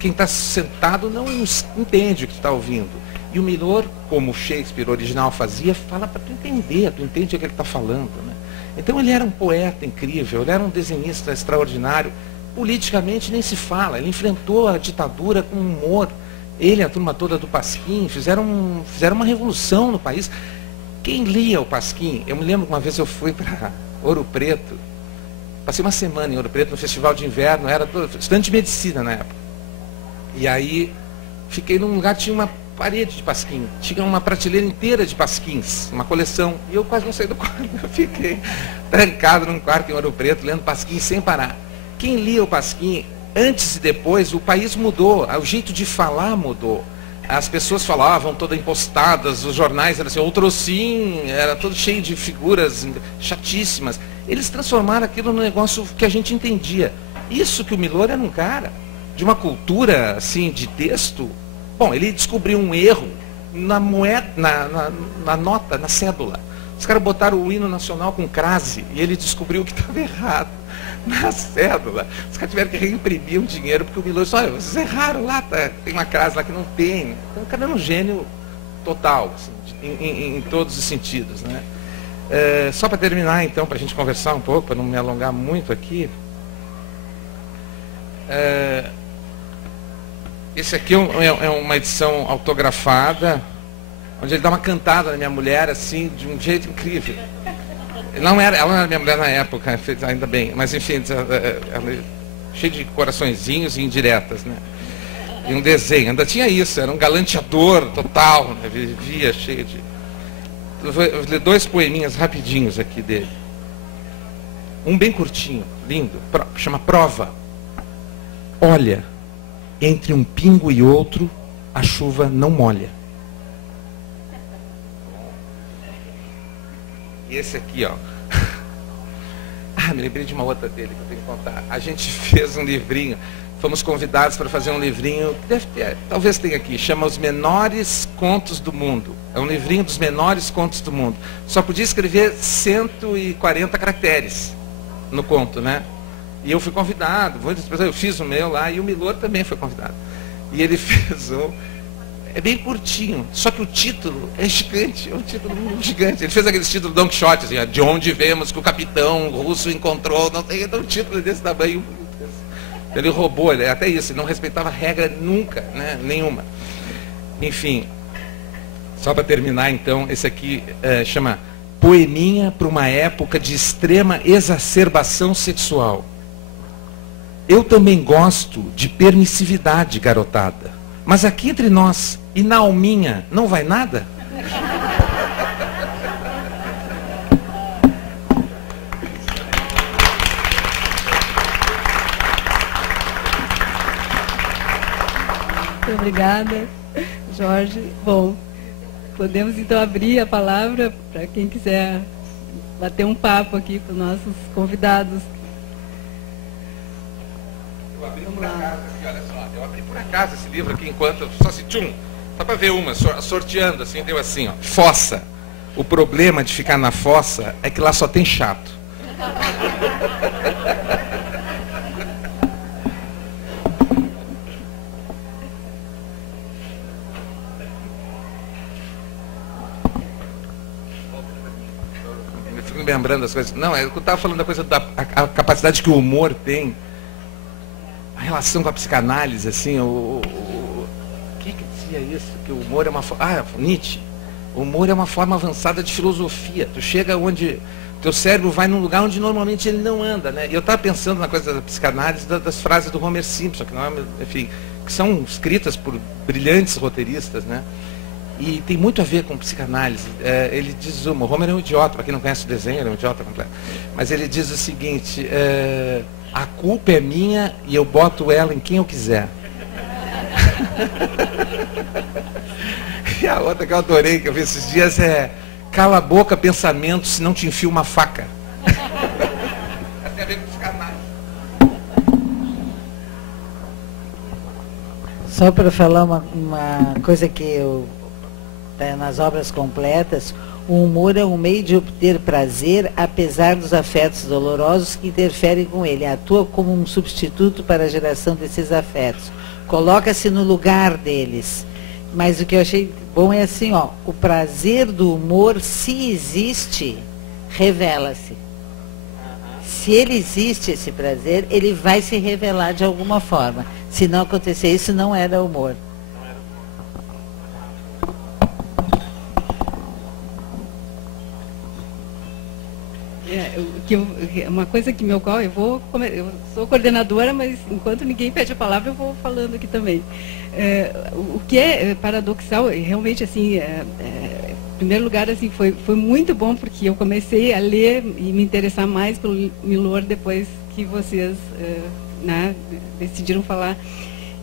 quem está sentado não entende o que está ouvindo. E o Milor, como o Shakespeare original fazia, fala para tu entender, tu entende o que ele está falando, né? Então ele era um poeta incrível, ele era um desenhista extraordinário. Politicamente nem se fala, ele enfrentou a ditadura com humor. Ele e a turma toda do Pasquim fizeram uma revolução no país. Quem lia o Pasquim, eu me lembro que uma vez eu fui para Ouro Preto, passei uma semana em Ouro Preto no festival de inverno, era estudante de medicina na época. E aí fiquei num lugar que tinha uma parede de Pasquim, tinha uma prateleira inteira de Pasquins, uma coleção, e eu quase não saí do quarto, eu fiquei trancado num quarto em Ouro Preto, lendo Pasquim sem parar. Quem lia o Pasquim, antes e depois, o país mudou, o jeito de falar mudou. As pessoas falavam todas impostadas, os jornais eram assim, outrossim, era todo cheio de figuras chatíssimas. Eles transformaram aquilo num negócio que a gente entendia. Isso que o Milor era um cara de uma cultura assim de texto. Bom, ele descobriu um erro na moeda, na nota, na cédula. Os caras botaram o hino nacional com crase e ele descobriu que estava errado na cédula. Os caras tiveram que reimprimir um dinheiro porque o Milor disse, olha, vocês erraram lá, tá? Tem uma crase lá que não tem. Então o cara era um gênio total, assim, em todos os sentidos, né? Só para terminar então, para a gente conversar um pouco, para não me alongar muito aqui. Esse aqui é uma edição autografada, onde ele dá uma cantada na minha mulher, assim, de um jeito incrível. Ela não era minha mulher na época, ainda bem, mas enfim, ela cheia de coraçõezinhos e indiretas, né? E um desenho, ainda tinha isso, era um galanteador total, né? Vivia cheio de... Eu vou ler 2 poeminhas rapidinhos aqui dele. Um bem curtinho, lindo, chama Prova. Olha, entre um pingo e outro, a chuva não molha. E esse aqui, ó. Me lembrei de uma outra dele que eu tenho que contar. A gente fez um livrinho, fomos convidados para fazer um livrinho, que deve ter, talvez tenha aqui, chama Os Menores Contos do Mundo. É um livrinho dos menores contos do mundo. Só podia escrever 140 caracteres no conto, né? E eu fui convidado, muitas pessoas, eu fiz o meu lá, e o Milor também foi convidado. E ele fez um... É bem curtinho, só que o título é gigante, é um título gigante. Ele fez aquele título Don Quixote, assim, de onde vemos que o capitão russo encontrou, não tem um título desse tamanho. Ele roubou, até isso, ele não respeitava regra nunca, né, nenhuma. Enfim, só para terminar então, esse aqui chama Poeminha para uma época de extrema exacerbação sexual. Eu também gosto de permissividade, garotada. Mas aqui entre nós, e na alminha, não vai nada? Muito obrigada, Jorge. Bom, podemos então abrir a palavra para quem quiser bater um papo aqui com nossos convidados. Eu abri por acaso aqui, olha só. Eu abri por acaso esse livro aqui enquanto, só assim, só para ver uma, sorteando, assim, deu assim, ó. Fossa. O problema de ficar na fossa é que lá só tem chato. Eu fico me lembrando das coisas. Não, eu estava falando da coisa da a capacidade que o humor tem. A relação com a psicanálise, assim, que dizia isso? Que o humor é uma forma... Nietzsche. O humor é uma forma avançada de filosofia. Tu chega onde... Teu cérebro vai num lugar onde normalmente ele não anda, né? E eu estava pensando na coisa da psicanálise, das frases do Homer Simpson, que não é, enfim, que são escritas por brilhantes roteiristas, né? E tem muito a ver com psicanálise. Ele diz o Homer é um idiota, para quem não conhece o desenho, ele é um idiota completo. Mas ele diz o seguinte... A culpa é minha e eu boto ela em quem eu quiser. E a outra que eu adorei, que eu vi esses dias, é cala a boca, pensamento, se não te enfio uma faca. Tem a ver com psicanálise. Só para falar uma coisa que eu nas obras completas, o humor é um meio de obter prazer, apesar dos afetos dolorosos que interferem com ele. Atua como um substituto para a geração desses afetos. coloca-se no lugar deles. Mas o que eu achei bom é assim, ó, o prazer do humor, se existe, revela-se. Se ele existe, esse prazer, ele vai se revelar de alguma forma. Se não acontecer isso, não era humor. Uma coisa que me ocorre, eu sou coordenadora, mas enquanto ninguém pede a palavra, eu vou falando aqui também. O que é paradoxal, realmente, assim, em primeiro lugar, assim, foi muito bom, porque eu comecei a ler e me interessar mais pelo Milor depois que vocês né, decidiram falar.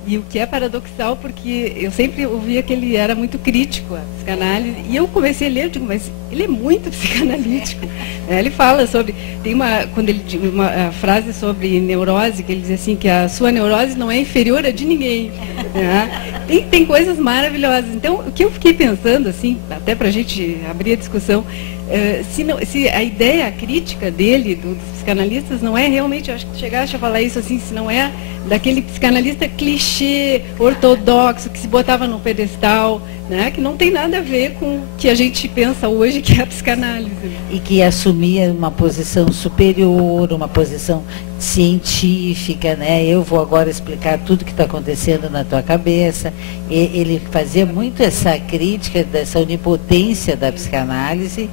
E o que é paradoxal, porque eu sempre ouvia que ele era muito crítico à psicanálise, e eu comecei a ler, eu digo, mas ele é muito psicanalítico. Ele fala sobre, quando ele uma frase sobre neurose, que ele diz assim, que a sua neurose não é inferior a de ninguém. Né? Tem coisas maravilhosas. Então, o que eu fiquei pensando, assim, até para a gente abrir a discussão, se a ideia crítica dele, dos psicanalistas, não é realmente, eu acho que chegaste a falar isso assim, se não é daquele psicanalista clichê, ortodoxo, que se botava no pedestal, né, que não tem nada a ver com o que a gente pensa hoje que é a psicanálise. E que assumia uma posição superior, uma posição científica, né? Eu vou agora explicar tudo que está acontecendo na tua cabeça. Ele fazia muito essa crítica dessa onipotência da psicanálise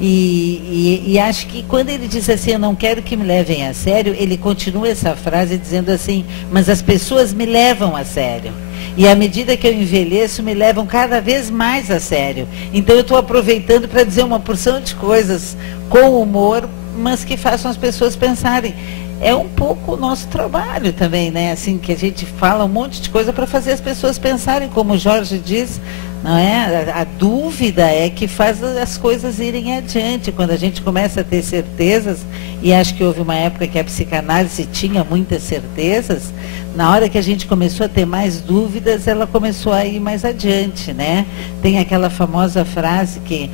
e acho que quando ele diz assim, eu não quero que me levem a sério, ele continua essa frase dizendo assim, mas as pessoas me levam a sério. E à medida que eu envelheço, me levam cada vez mais a sério. Então eu estou aproveitando para dizer uma porção de coisas com humor, mas que façam as pessoas pensarem. É um pouco o nosso trabalho também, né? Assim, que a gente fala um monte de coisa para fazer as pessoas pensarem, como o Jorge diz, não é? A dúvida é que faz as coisas irem adiante. Quando a gente começa a ter certezas, e acho que houve uma época que a psicanálise tinha muitas certezas, na hora que a gente começou a ter mais dúvidas, ela começou a ir mais adiante, né? Tem aquela famosa frase que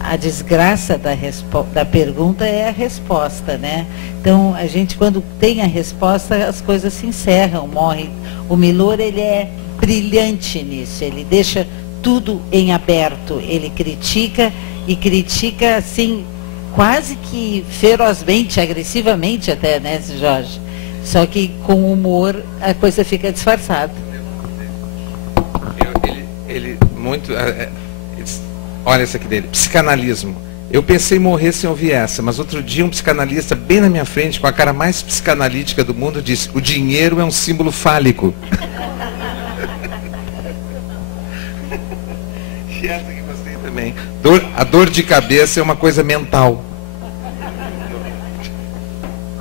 a desgraça da pergunta é a resposta, né? Então, a gente, quando tem a resposta, as coisas se encerram, morrem. O Milor, ele é brilhante nisso, ele deixa tudo em aberto, ele critica, e critica, assim, quase que ferozmente, agressivamente até, né, Jorge? Só que com humor a coisa fica disfarçada. Ele muito... Olha essa aqui dele, psicanalismo. Eu pensei em morrer sem ouvir essa, mas outro dia um psicanalista bem na minha frente, com a cara mais psicanalítica do mundo, disse, o dinheiro é um símbolo fálico. E essa que gostei também. A dor de cabeça é uma coisa mental.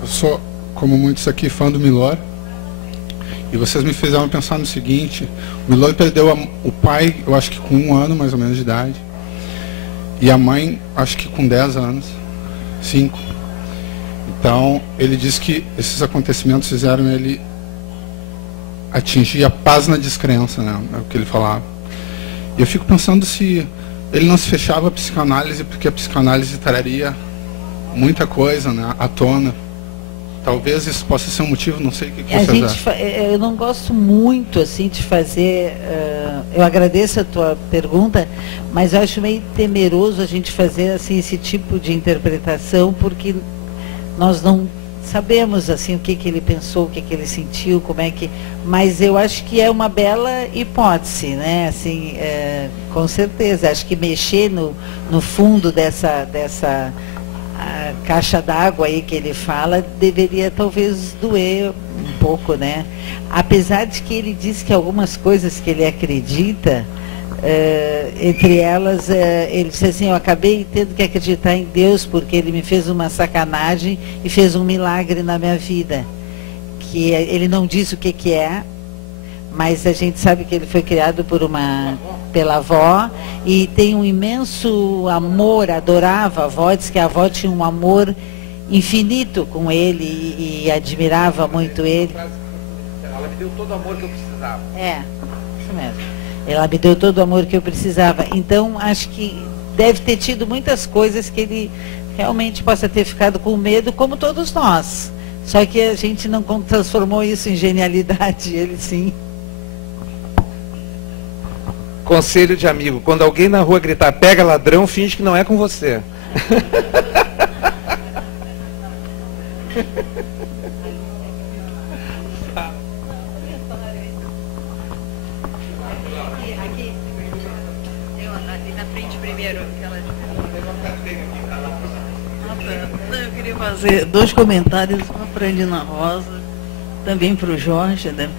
Eu sou, como muitos aqui, fã do Milor. E vocês me fizeram pensar no seguinte, o Milor perdeu o pai, eu acho que com 1 ano mais ou menos de idade. E a mãe, acho que com 10 anos, 5. Então, ele diz que esses acontecimentos fizeram ele atingir a paz na descrença, né? É o que ele falava. E eu fico pensando se ele não se fechava a psicanálise, porque a psicanálise traria muita coisa, né, à tona. Talvez isso possa ser um motivo, não sei o que vocês acham. Eu não gosto muito assim de fazer, eu agradeço a tua pergunta, mas eu acho meio temeroso a gente fazer assim esse tipo de interpretação, porque nós não sabemos assim o que ele pensou, o que ele sentiu, como é que... Mas eu acho que é uma bela hipótese, né? Assim, com certeza, acho que mexer no fundo dessa a caixa d'água aí que ele fala deveria talvez doer um pouco, né? Apesar de que ele diz que algumas coisas que ele acredita, entre elas, ele disse assim, eu acabei tendo que acreditar em Deus porque ele me fez uma sacanagem e fez um milagre na minha vida. Que ele não diz o que é, mas a gente sabe que ele foi criado pela avó e tem um imenso amor, adorava a avó, diz que a avó tinha um amor infinito com ele e admirava muito ele. Ela me deu todo o amor que eu precisava. Isso mesmo. Ela me deu todo o amor que eu precisava. Então, acho que deve ter tido muitas coisas que ele realmente possa ter ficado com medo, como todos nós. Só que a gente não transformou isso em genialidade, ele sim. Conselho de amigo. Quando alguém na rua gritar, pega ladrão, finge que não é com você. Eu queria fazer 2 comentários, uma para a Elina Rosa, também para o Jorge, né?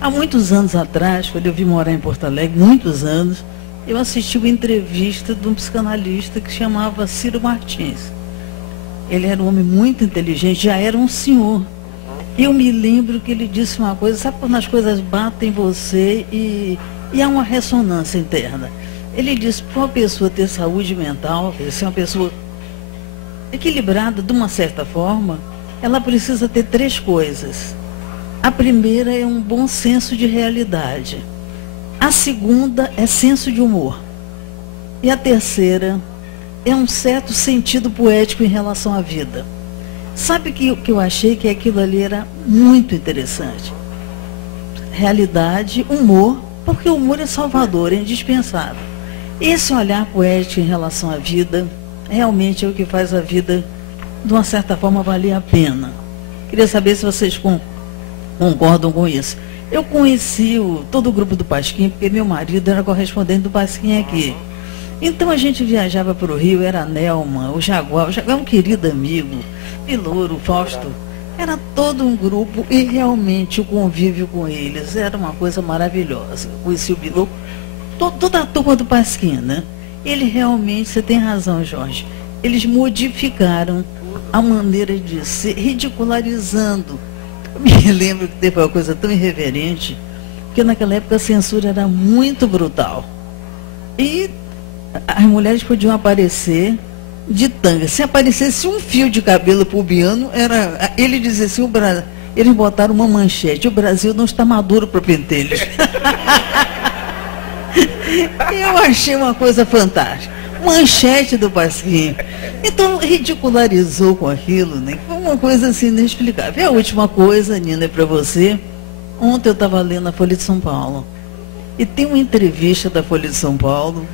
Há muitos anos atrás, quando eu vim morar em Porto Alegre, muitos anos, eu assisti uma entrevista de um psicanalista que chamava Ciro Martins. Ele era um homem muito inteligente, já era um senhor. Eu me lembro que ele disse uma coisa, sabe quando as coisas batem em você e há uma ressonância interna? Ele disse, para uma pessoa ter saúde mental, ser uma pessoa equilibrada de uma certa forma, ela precisa ter 3 coisas. A primeira é um bom senso de realidade. A segunda é senso de humor. E a terceira é um certo sentido poético em relação à vida. Sabe que eu achei que aquilo ali era muito interessante? Realidade, humor, porque o humor é salvador, é indispensável. Esse olhar poético em relação à vida realmente é o que faz a vida, de uma certa forma, valer a pena. Queria saber se vocês concordam com isso. Eu conheci todo o grupo do Pasquim, porque meu marido era correspondente do Pasquim aqui. Então a gente viajava para o Rio, era a Nelma, o Jaguar é um querido amigo, Pilouro, Fausto, era todo um grupo e realmente o convívio com eles era uma coisa maravilhosa. Eu conheci o Bilouro, toda a turma do Pasquim, né? Ele realmente, você tem razão, Jorge, eles modificaram a maneira de ser, ridicularizando. Eu me lembro que teve uma coisa tão irreverente, porque naquela época a censura era muito brutal. E as mulheres podiam aparecer de tanga. Se aparecesse um fio de cabelo pubiano, ele dizia assim, eles botaram uma manchete, o Brasil não está maduro para pentelhos. Eu achei uma coisa fantástica. Manchete do Pasquim. Então, ridicularizou com aquilo, né? Foi uma coisa assim inexplicável. E a última coisa, Nina, é para você. Ontem eu estava lendo a Folha de São Paulo. E tem uma entrevista da Folha de São Paulo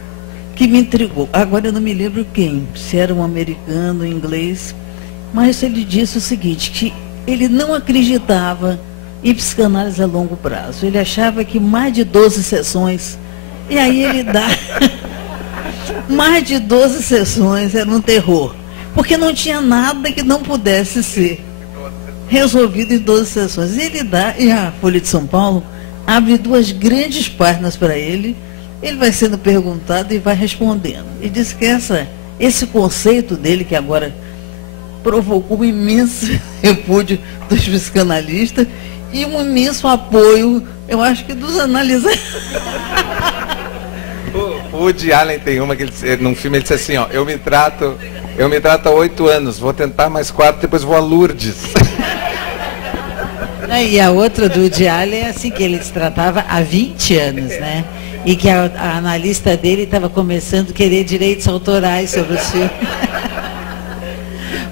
que me intrigou. Agora eu não me lembro quem, se era um americano, um inglês, mas ele disse o seguinte, que ele não acreditava em psicanálise a longo prazo. Ele achava que mais de 12 sessões, e aí ele dá mais de 12 sessões, era um terror, porque não tinha nada que não pudesse ser resolvido em 12 sessões. E ele dá, e a Folha de São Paulo abre 2 grandes páginas para ele vai sendo perguntado e vai respondendo. E diz que esse conceito dele, que agora provocou um imenso repúdio dos psicanalistas e um imenso apoio, eu acho que dos analisadores. O Woody Allen tem uma que num filme ele disse assim, ó, eu me trato há 8 anos, vou tentar mais 4, depois vou a Lourdes. E a outra do Woody Allen é assim, que ele se tratava há 20 anos, né? E que a analista dele estava começando a querer direitos autorais sobre o filme.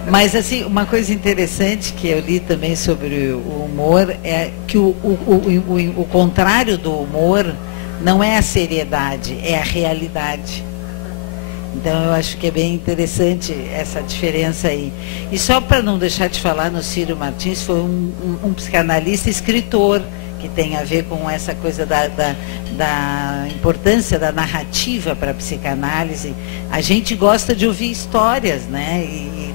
Mas, assim, uma coisa interessante que eu li também sobre o humor é que o contrário do humor não é a seriedade, é a realidade. Então, eu acho que é bem interessante essa diferença aí. E só para não deixar de falar no Ciro Martins, foi um psicanalista escritor, que tem a ver com essa coisa da importância da narrativa para a psicanálise. A gente gosta de ouvir histórias, né?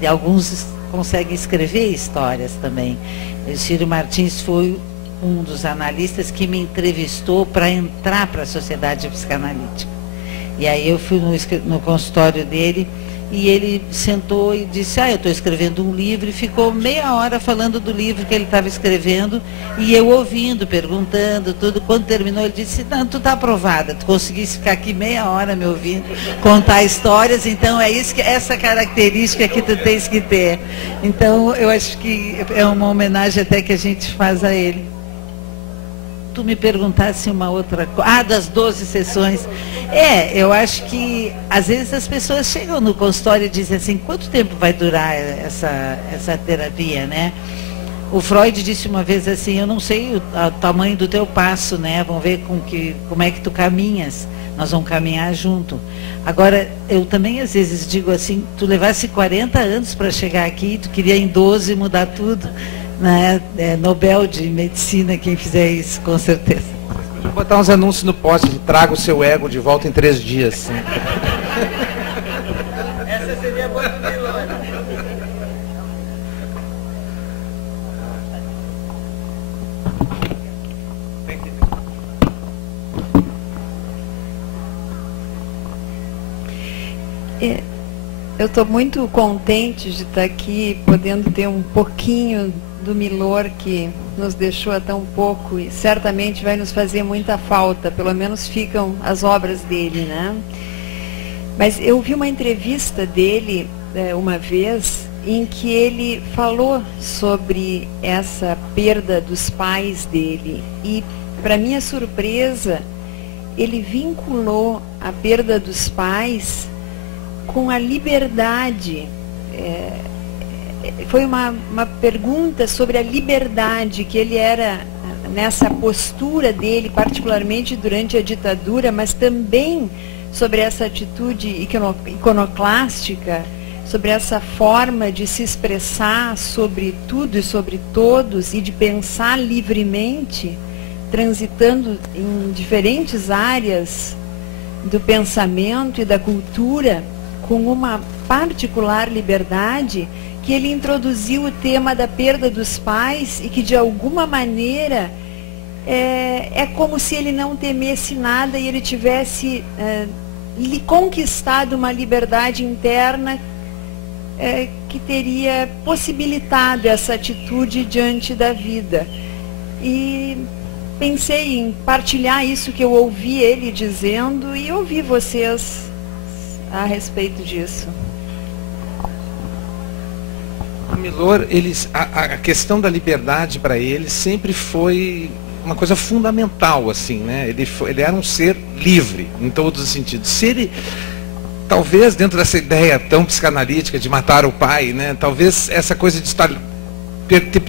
E alguns conseguem escrever histórias também. O Ciro Martins foi um dos analistas que me entrevistou para entrar para a Sociedade Psicanalítica. E aí eu fui no consultório dele e ele sentou e disse, eu estou escrevendo um livro, e ficou meia hora falando do livro que ele estava escrevendo, e eu ouvindo, perguntando, tudo. Quando terminou, ele disse, não, tu está aprovada, tu conseguiste ficar aqui meia hora me ouvindo, contar histórias, então é isso, essa característica que tu tens que ter. Então, eu acho que é uma homenagem até que a gente faz a ele. Tu me perguntasse uma outra coisa, das 12 sessões. Eu acho que às vezes as pessoas chegam no consultório e dizem assim, quanto tempo vai durar essa terapia, né? O Freud disse uma vez assim, eu não sei o tamanho do teu passo, né? Vamos ver como é que tu caminhas. Nós vamos caminhar junto. Agora, eu também às vezes digo assim, tu levasse 40 anos para chegar aqui, tu queria em 12 mudar tudo, né? É Nobel de Medicina quem fizer isso, com certeza. Vou botar uns anúncios no poste, traga o seu ego de volta em 3 dias. Essa seria boa do Milor. Eu estou muito contente de estar aqui, podendo ter um pouquinho do Milor, que nos deixou há tão pouco e certamente vai nos fazer muita falta, pelo menos ficam as obras dele, né? Mas eu vi uma entrevista dele uma vez, em que ele falou sobre essa perda dos pais dele e, para minha surpresa, ele vinculou a perda dos pais com a liberdade. Foi uma pergunta sobre a liberdade, que ele era nessa postura dele, particularmente durante a ditadura, mas também sobre essa atitude iconoclástica, sobre essa forma de se expressar sobre tudo e sobre todos e de pensar livremente, transitando em diferentes áreas do pensamento e da cultura, com uma particular liberdade, que ele introduziu o tema da perda dos pais e que, de alguma maneira, é como se ele não temesse nada e ele tivesse lhe conquistado uma liberdade interna que teria possibilitado essa atitude diante da vida. E pensei em partilhar isso que eu ouvi ele dizendo e ouvir vocês a respeito disso. O Milor, a questão da liberdade para ele sempre foi uma coisa fundamental, assim, né? Ele era um ser livre em todos os sentidos. Se ele, talvez dentro dessa ideia tão psicanalítica de matar o pai, né? Talvez essa coisa de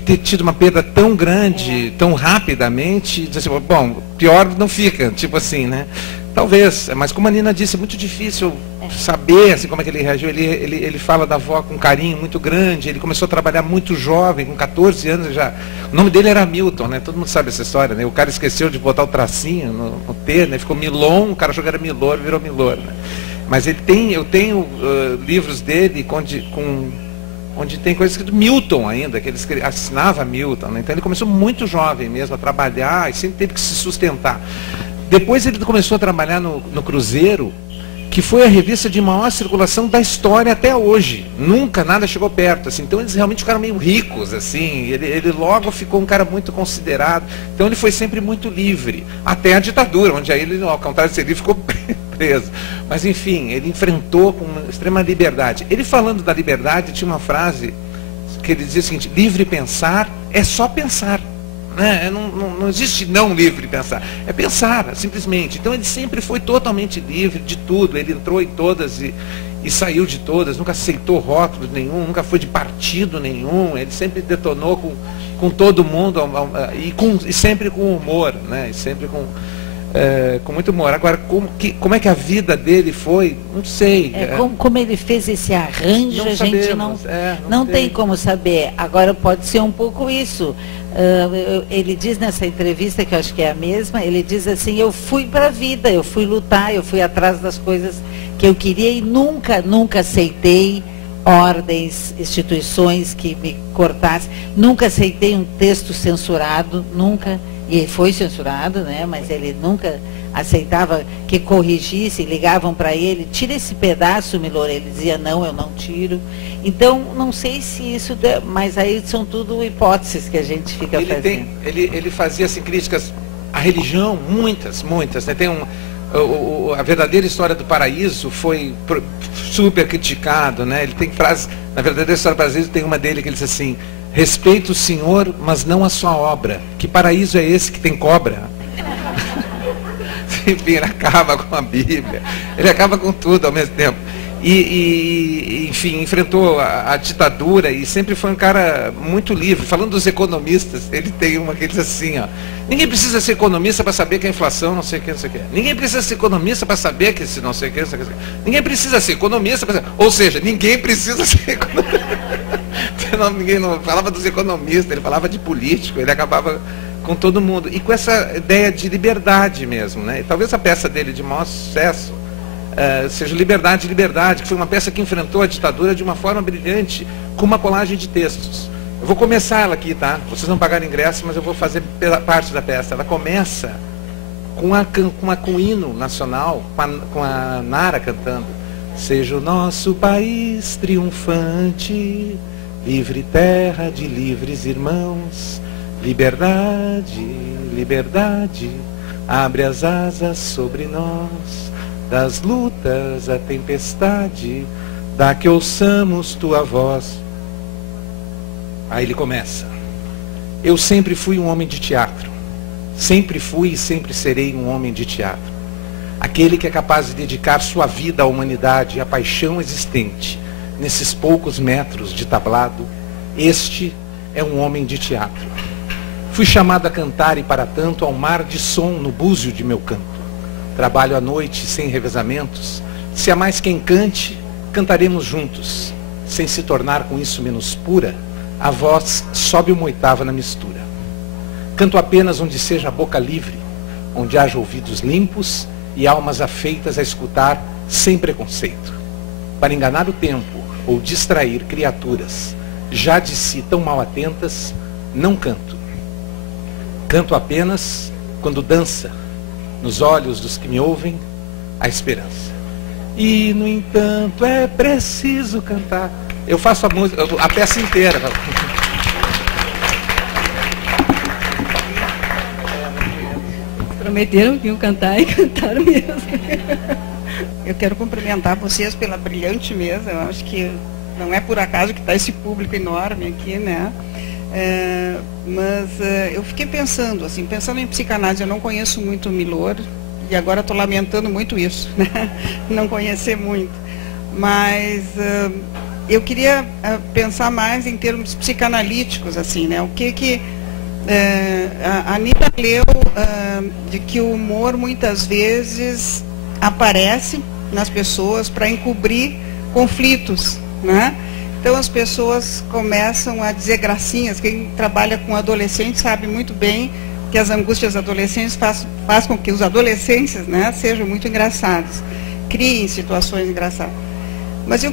ter tido uma perda tão grande, tão rapidamente, dizer assim, bom, pior não fica, tipo assim, né? Talvez, mas como a Nina disse, é muito difícil saber assim, como é que ele reagiu. Ele fala da avó com um carinho muito grande, ele começou a trabalhar muito jovem, com 14 anos já. O nome dele era Milton, né? Todo mundo sabe essa história, né? O cara esqueceu de botar o tracinho no T, né? Ficou Milon, o cara achou que era Milor, virou Milor, né? Mas eu tenho livros dele onde tem coisas escritas Milton ainda, que ele assinava Milton, né? Então ele começou muito jovem mesmo a trabalhar e sempre teve que se sustentar. Depois ele começou a trabalhar no Cruzeiro, que foi a revista de maior circulação da história até hoje. Nunca nada chegou perto, assim. Então eles realmente ficaram meio ricos, assim. Ele logo ficou um cara muito considerado. Então ele foi sempre muito livre, até a ditadura, onde aí ele, ao contrário de ser livre, ficou preso. Mas enfim, ele enfrentou com uma extrema liberdade. Ele, falando da liberdade, tinha uma frase que ele dizia o seguinte: livre pensar é só pensar. Né? Não existe não livre pensar, é pensar, simplesmente. Então ele sempre foi totalmente livre de tudo, ele entrou em todas e saiu de todas, nunca aceitou rótulo nenhum, nunca foi de partido nenhum, ele sempre detonou com todo mundo e sempre com humor, né? E sempre com muito humor. Agora, como é que a vida dele foi, não sei. Como ele fez esse arranjo, a gente não tem como saber. Agora pode ser um pouco isso. Ele diz nessa entrevista, que eu acho que é a mesma, ele diz assim: eu fui para a vida, eu fui lutar, eu fui atrás das coisas que eu queria e nunca aceitei ordens, instituições que me cortassem, nunca aceitei um texto censurado, nunca, e foi censurado, né? Mas ele nunca aceitava que corrigisse, ligavam para ele, tira esse pedaço, Milor, ele dizia, não, eu não tiro. Então, não sei se isso, mas aí são tudo hipóteses que a gente fica fazendo. Ele fazia assim, críticas à religião, muitas, né? Tem a verdadeira história do paraíso foi super criticado, né? Ele tem frases, na verdadeira história do paraíso tem uma dele que ele diz assim: respeito o Senhor, mas não a sua obra. Que paraíso é esse que tem cobra? Enfim, ele acaba com a Bíblia, ele acaba com tudo ao mesmo tempo. enfim, enfrentou a ditadura e sempre foi um cara muito livre. Falando dos economistas, ele tem uma que diz assim, ó: ninguém precisa ser economista para saber que a inflação não sei o que, não sei o que. Ninguém precisa ser economista para saber que se não sei o que, não sei o que. Ninguém precisa ser economista para saber. Ou seja, ninguém precisa ser economista. Ninguém não falava dos economistas, ele falava de político, ele acabava com todo mundo. E com essa ideia de liberdade mesmo, né? E talvez a peça dele de maior sucesso seja Liberdade, Liberdade, que foi uma peça que enfrentou a ditadura de uma forma brilhante, com uma colagem de textos. Eu vou começar ela aqui, tá? Vocês não pagaram ingresso, mas eu vou fazer parte da peça. Ela começa com o hino nacional, com a Nara cantando: seja o nosso país triunfante, livre terra de livres irmãos, liberdade, liberdade, abre as asas sobre nós, das lutas a tempestade, dá que ouçamos tua voz. Aí ele começa: eu sempre fui um homem de teatro, sempre fui e sempre serei um homem de teatro, aquele que é capaz de dedicar sua vida à humanidade e à paixão existente nesses poucos metros de tablado. Este é um homem de teatro. Fui chamado a cantar e para tanto ao mar de som no búzio de meu canto. Trabalho à noite sem revezamentos. Se há mais quem cante, cantaremos juntos. Sem se tornar com isso menos pura, a voz sobe uma oitava na mistura. Canto apenas onde seja a boca livre, onde haja ouvidos limpos e almas afeitas a escutar sem preconceito. Para enganar o tempo ou distrair criaturas já de si tão mal atentas, não canto. Canto apenas quando dança nos olhos dos que me ouvem a esperança. E, no entanto, é preciso cantar. Eu faço a música, a peça inteira. Prometeram que iam cantar e cantaram mesmo. Eu quero cumprimentar vocês pela brilhante mesa. Eu acho que não é por acaso que está esse público enorme aqui, né? Mas eu fiquei pensando em psicanálise. Eu não conheço muito o Milor e agora estou lamentando muito isso, né? Não conhecer muito. Mas eu queria pensar mais em termos psicanalíticos, assim, né? O que a Anitta leu de que o humor muitas vezes aparece nas pessoas para encobrir conflitos, né? Então as pessoas começam a dizer gracinhas. Quem trabalha com adolescentes sabe muito bem que as angústias adolescentes faz com que os adolescentes, né, sejam muito engraçados, criem situações engraçadas. Mas eu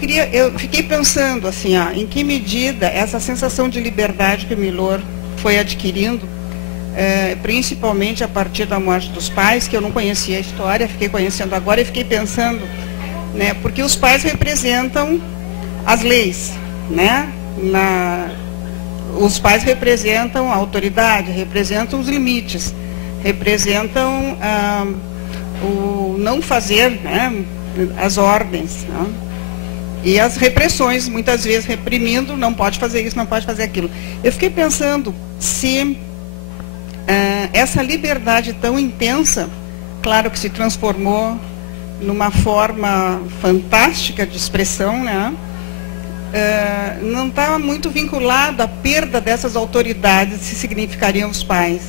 fiquei pensando assim, em que medida essa sensação de liberdade que o Milor foi adquirindo, principalmente a partir da morte dos pais, que eu não conhecia a história, fiquei conhecendo agora e fiquei pensando, né, porque os pais representam as leis, né? Os pais representam a autoridade, representam os limites, representam o não fazer, né? As ordens, né? E as repressões, muitas vezes reprimindo, não pode fazer isso, não pode fazer aquilo. Eu fiquei pensando se essa liberdade tão intensa, claro que se transformou numa forma fantástica de expressão, né? Não estava muito vinculado à perda dessas autoridades que significariam os pais.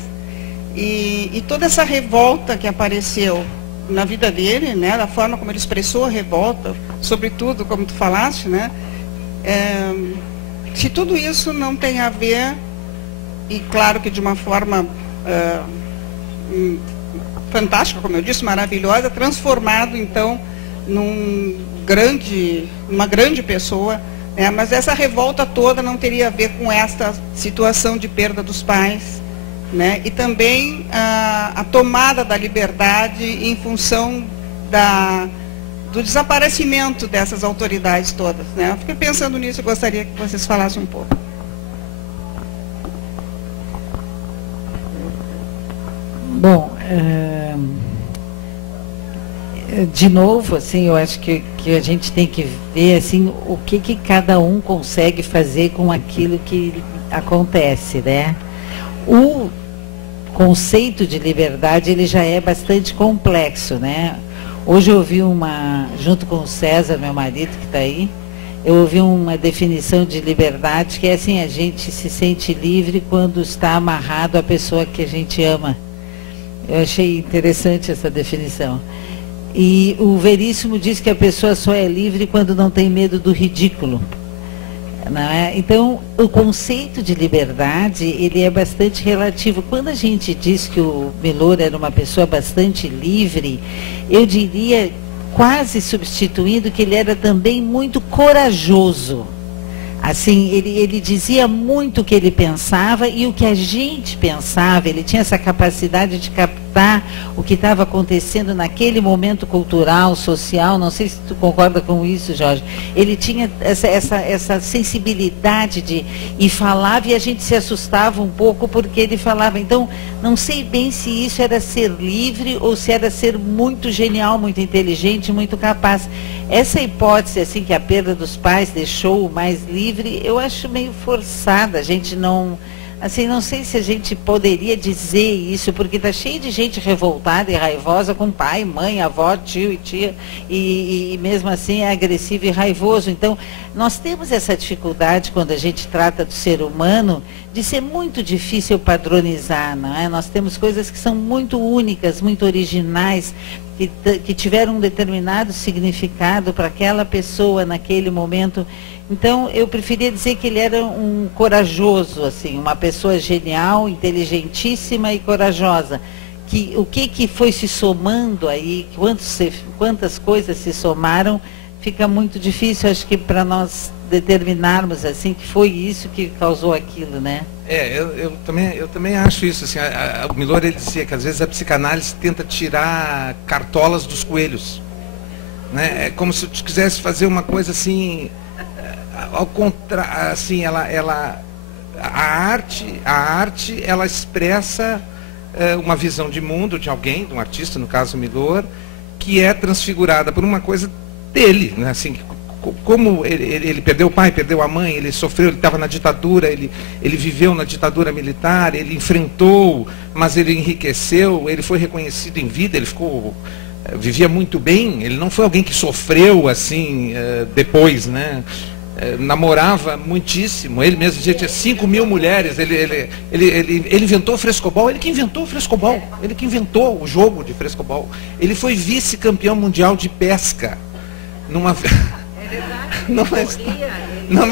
E toda essa revolta que apareceu na vida dele, né, da forma como ele expressou a revolta, sobretudo, como tu falaste, né, se tudo isso não tem a ver, e claro que de uma forma fantástica, como eu disse, maravilhosa, transformado então numa grande pessoa, mas essa revolta toda não teria a ver com esta situação de perda dos pais, né? E também a tomada da liberdade em função do desaparecimento dessas autoridades todas, né? Eu fiquei pensando nisso e gostaria que vocês falassem um pouco. Bom, de novo, assim, eu acho que a gente tem que ver assim, o que cada um consegue fazer com aquilo que acontece, né? O conceito de liberdade, ele já é bastante complexo, né? Hoje eu ouvi junto com o César, meu marido que está aí, eu ouvi uma definição de liberdade que é assim: a gente se sente livre quando está amarrado à pessoa que a gente ama. Eu achei interessante essa definição. E o Veríssimo diz que a pessoa só é livre quando não tem medo do ridículo. Não é? Então, o conceito de liberdade, ele é bastante relativo. Quando a gente diz que o Milor era uma pessoa bastante livre, eu diria, quase substituindo, que ele era também muito corajoso. Assim, ele dizia muito o que ele pensava e o que a gente pensava. Ele tinha essa capacidade de captar o que estava acontecendo naquele momento cultural, social. Não sei se tu concorda com isso, Jorge. Ele tinha essa sensibilidade e falava, e a gente se assustava um pouco porque ele falava. Então, não sei bem se isso era ser livre ou se era ser muito genial, muito inteligente, muito capaz. Essa hipótese, assim, que a perda dos pais deixou o mais livre, eu acho meio forçada. A gente não... Assim, não sei se a gente poderia dizer isso, porque está cheio de gente revoltada e raivosa com pai, mãe, avó, tio e tia, e mesmo assim é agressivo e raivoso. Então, nós temos essa dificuldade, quando a gente trata do ser humano, de ser muito difícil padronizar, não é? Nós temos coisas que são muito únicas, muito originais, que tiveram um determinado significado para aquela pessoa naquele momento. Então, eu preferia dizer que ele era um corajoso, assim, uma pessoa genial, inteligentíssima e corajosa. O que foi se somando aí, quantas coisas se somaram, fica muito difícil, acho que, para nós determinarmos, assim, que foi isso que causou aquilo, né? Eu também acho isso, assim, o Milor, ele dizia que às vezes a psicanálise tenta tirar cartolas dos coelhos, né? É como se tu quisesse fazer uma coisa assim, ao contrário, assim, a arte, ela expressa uma visão de mundo de alguém, de um artista, no caso Milor, que é transfigurada por uma coisa dele, né? Assim, como ele perdeu o pai, perdeu a mãe, ele sofreu, ele estava na ditadura, ele viveu na ditadura militar, ele enfrentou, mas ele enriqueceu, ele foi reconhecido em vida, ele vivia muito bem, ele não foi alguém que sofreu assim depois, né? Namorava muitíssimo, ele mesmo dizia que tinha 5.000 mulheres, ele inventou o frescobol, ele que inventou o frescobol, ele que inventou o jogo de frescobol, ele foi vice-campeão mundial de pesca, numa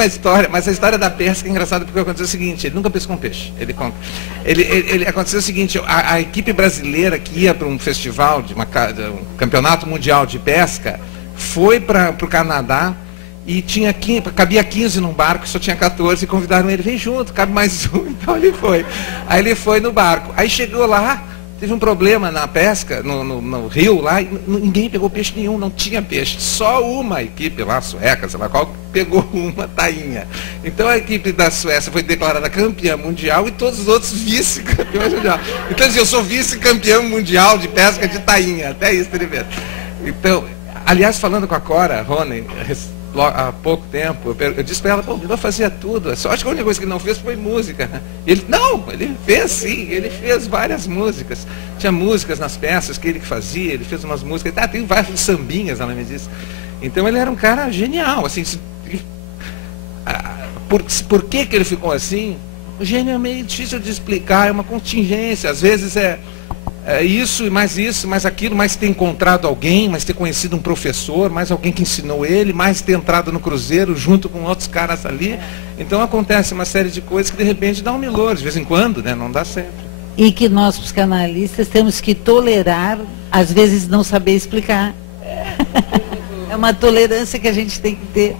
história, mas a história da pesca é engraçada porque aconteceu o seguinte: ele nunca pescou um peixe, ele conta. Aconteceu o seguinte: a equipe brasileira que ia para um festival, um campeonato mundial de pesca, foi para o Canadá e cabia 15 num barco, só tinha 14, e convidaram ele: vem junto, cabe mais um. Então ele foi. Aí ele foi no barco. Aí chegou lá, teve um problema na pesca, no rio lá, e ninguém pegou peixe nenhum, não tinha peixe. Só uma equipe lá, sueca, sei lá qual, pegou uma tainha. Então a equipe da Suécia foi declarada campeã mundial e todos os outros vice-campeões mundial. Então eu sou vice-campeão mundial de pesca de tainha, até isso ele mesmo. Então, aliás, falando com a Cora Ronen, há pouco tempo, eu disse para ela: pô, o Milor fazia tudo, só acho que a única coisa que ele não fez foi música, né? Ele fez sim, ele fez várias músicas, tinha músicas nas peças que ele fazia, ele fez umas músicas, tem várias sambinhas, ela me disse. Então ele era um cara genial, assim. Por que ele ficou assim? O gênio é meio difícil de explicar, é uma contingência, às vezes é isso, mais aquilo, mais ter encontrado alguém, mais ter conhecido um professor, mais alguém que ensinou ele, mais ter entrado no cruzeiro junto com outros caras ali. Então acontece uma série de coisas que de repente dá um Milor, de vez em quando, né? Não dá sempre. E que nós, psicanalistas, temos que tolerar, às vezes não saber explicar. É uma tolerância que a gente tem que ter.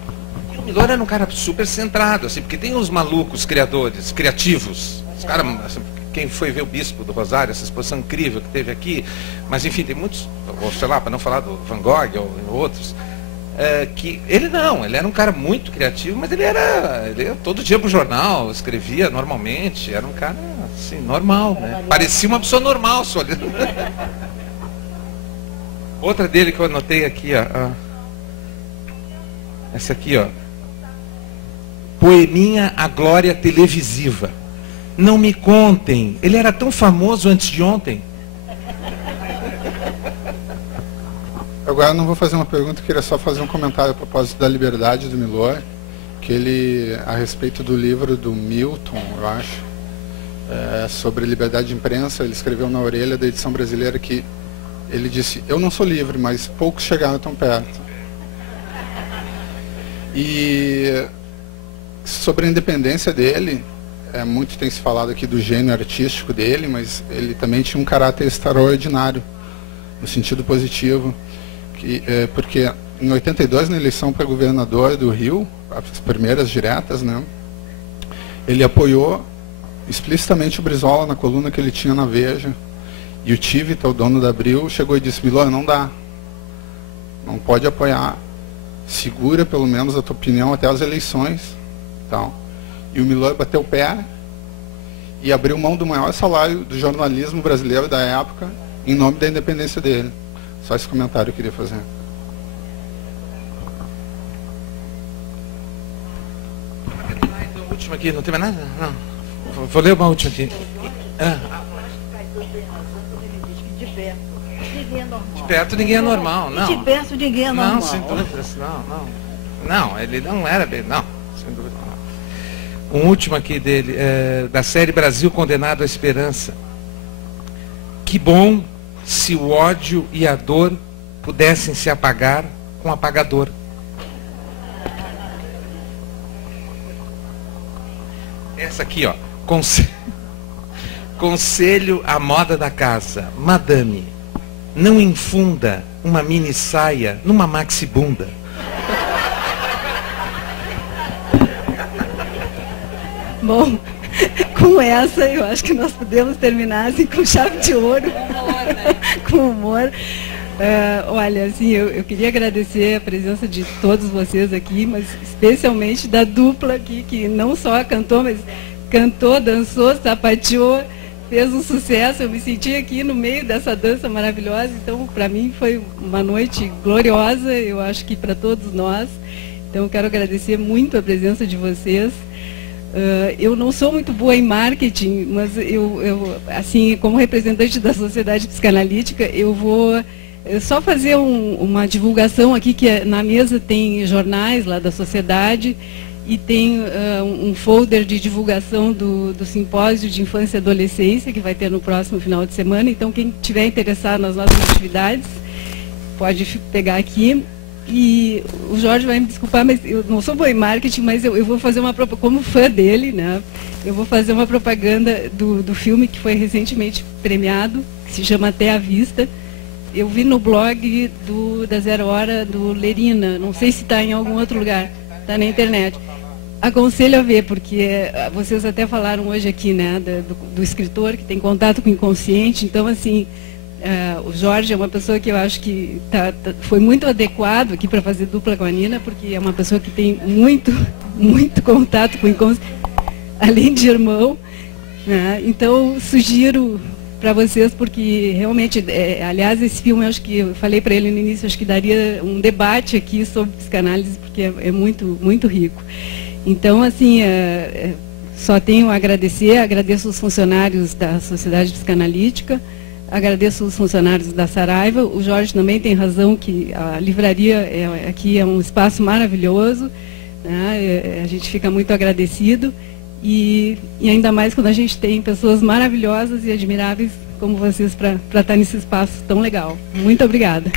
E o Milor era um cara super centrado, assim, porque tem os malucos criativos, os caras, assim, quem foi ver o Bispo do Rosário, essa exposição incrível que teve aqui, mas enfim, tem muitos, ou sei lá, para não falar do Van Gogh ou outros, que ele era um cara muito criativo, mas ele ia todo dia pro jornal, escrevia normalmente, era um cara assim, normal, né? Parecia uma pessoa normal, só olhando. Outra dele que eu anotei aqui, ó, essa aqui, ó: Poeminha à glória televisiva. Não me contem, ele era tão famoso antes de ontem. Agora eu não vou fazer uma pergunta, eu queria só fazer um comentário a propósito da liberdade do Milor, que ele, a respeito do livro do Milton, eu acho, sobre liberdade de imprensa, ele escreveu na orelha da edição brasileira que ele disse: eu não sou livre, mas poucos chegaram tão perto. E sobre a independência dele, muito tem se falado aqui do gênio artístico dele, mas ele também tinha um caráter extraordinário, no sentido positivo, porque em 82, na eleição para governador do Rio, as primeiras diretas, né, ele apoiou explicitamente o Brizola na coluna que ele tinha na Veja, e o Tivita, o dono da Abril, chegou e disse: Milor, não dá, não pode apoiar, segura pelo menos a tua opinião até as eleições, tal. E o Milor bateu o pé e abriu mão do maior salário do jornalismo brasileiro da época em nome da independência dele. Só esse comentário eu queria fazer. Então, última aqui, não tem mais nada? Não. Vou ler uma última aqui. De perto ninguém é normal, não. De perto ninguém é normal. Não, sem dúvidas, não, ele não era bem, não, sem dúvida. Um último aqui dele, da série Brasil Condenado à Esperança. Que bom se o ódio e a dor pudessem se apagar com o apagador. Essa aqui, ó. Conselho à moda da casa. Madame, não infunda uma mini saia numa maxi bunda. Bom, com essa eu acho que nós podemos terminar assim, com chave de ouro, com humor. Olha, assim, eu queria agradecer a presença de todos vocês aqui, mas especialmente da dupla aqui, que não só cantou, mas cantou, dançou, sapateou, fez um sucesso. Eu me senti aqui no meio dessa dança maravilhosa, então para mim foi uma noite gloriosa, eu acho que para todos nós. Então eu quero agradecer muito a presença de vocês. Eu não sou muito boa em marketing, mas eu assim, como representante da Sociedade Psicanalítica, eu vou só fazer uma divulgação aqui, que na mesa tem jornais lá da Sociedade e tem um folder de divulgação do simpósio de infância e adolescência, que vai ter no próximo final de semana. Então, quem tiver interessado nas nossas atividades, pode pegar aqui. E o Jorge vai me desculpar, mas eu não sou boa em marketing, mas eu vou fazer uma propaganda, como fã dele, né? Eu vou fazer uma propaganda do filme que foi recentemente premiado, que se chama Até a Vista. Eu vi no blog da Zero Hora, do Lerina, não sei se está em algum outro lugar, está na internet. Aconselho a ver, porque vocês até falaram hoje aqui, né, do escritor que tem contato com o inconsciente. Então, assim, o Jorge é uma pessoa que eu acho que foi muito adequado aqui para fazer dupla com a Nina, porque é uma pessoa que tem muito contato com o inconsciente, além de irmão, né? Então, sugiro para vocês, porque realmente, aliás, esse filme, acho que eu falei para ele no início, acho que daria um debate aqui sobre psicanálise, porque é muito rico. Então, assim, só tenho a agradecer, agradeço os funcionários da Sociedade Psicanalítica, agradeço os funcionários da Saraiva. O Jorge também tem razão que a livraria aqui é um espaço maravilhoso, né? A gente fica muito agradecido. E ainda mais quando a gente tem pessoas maravilhosas e admiráveis como vocês para estar nesse espaço tão legal. Muito obrigada.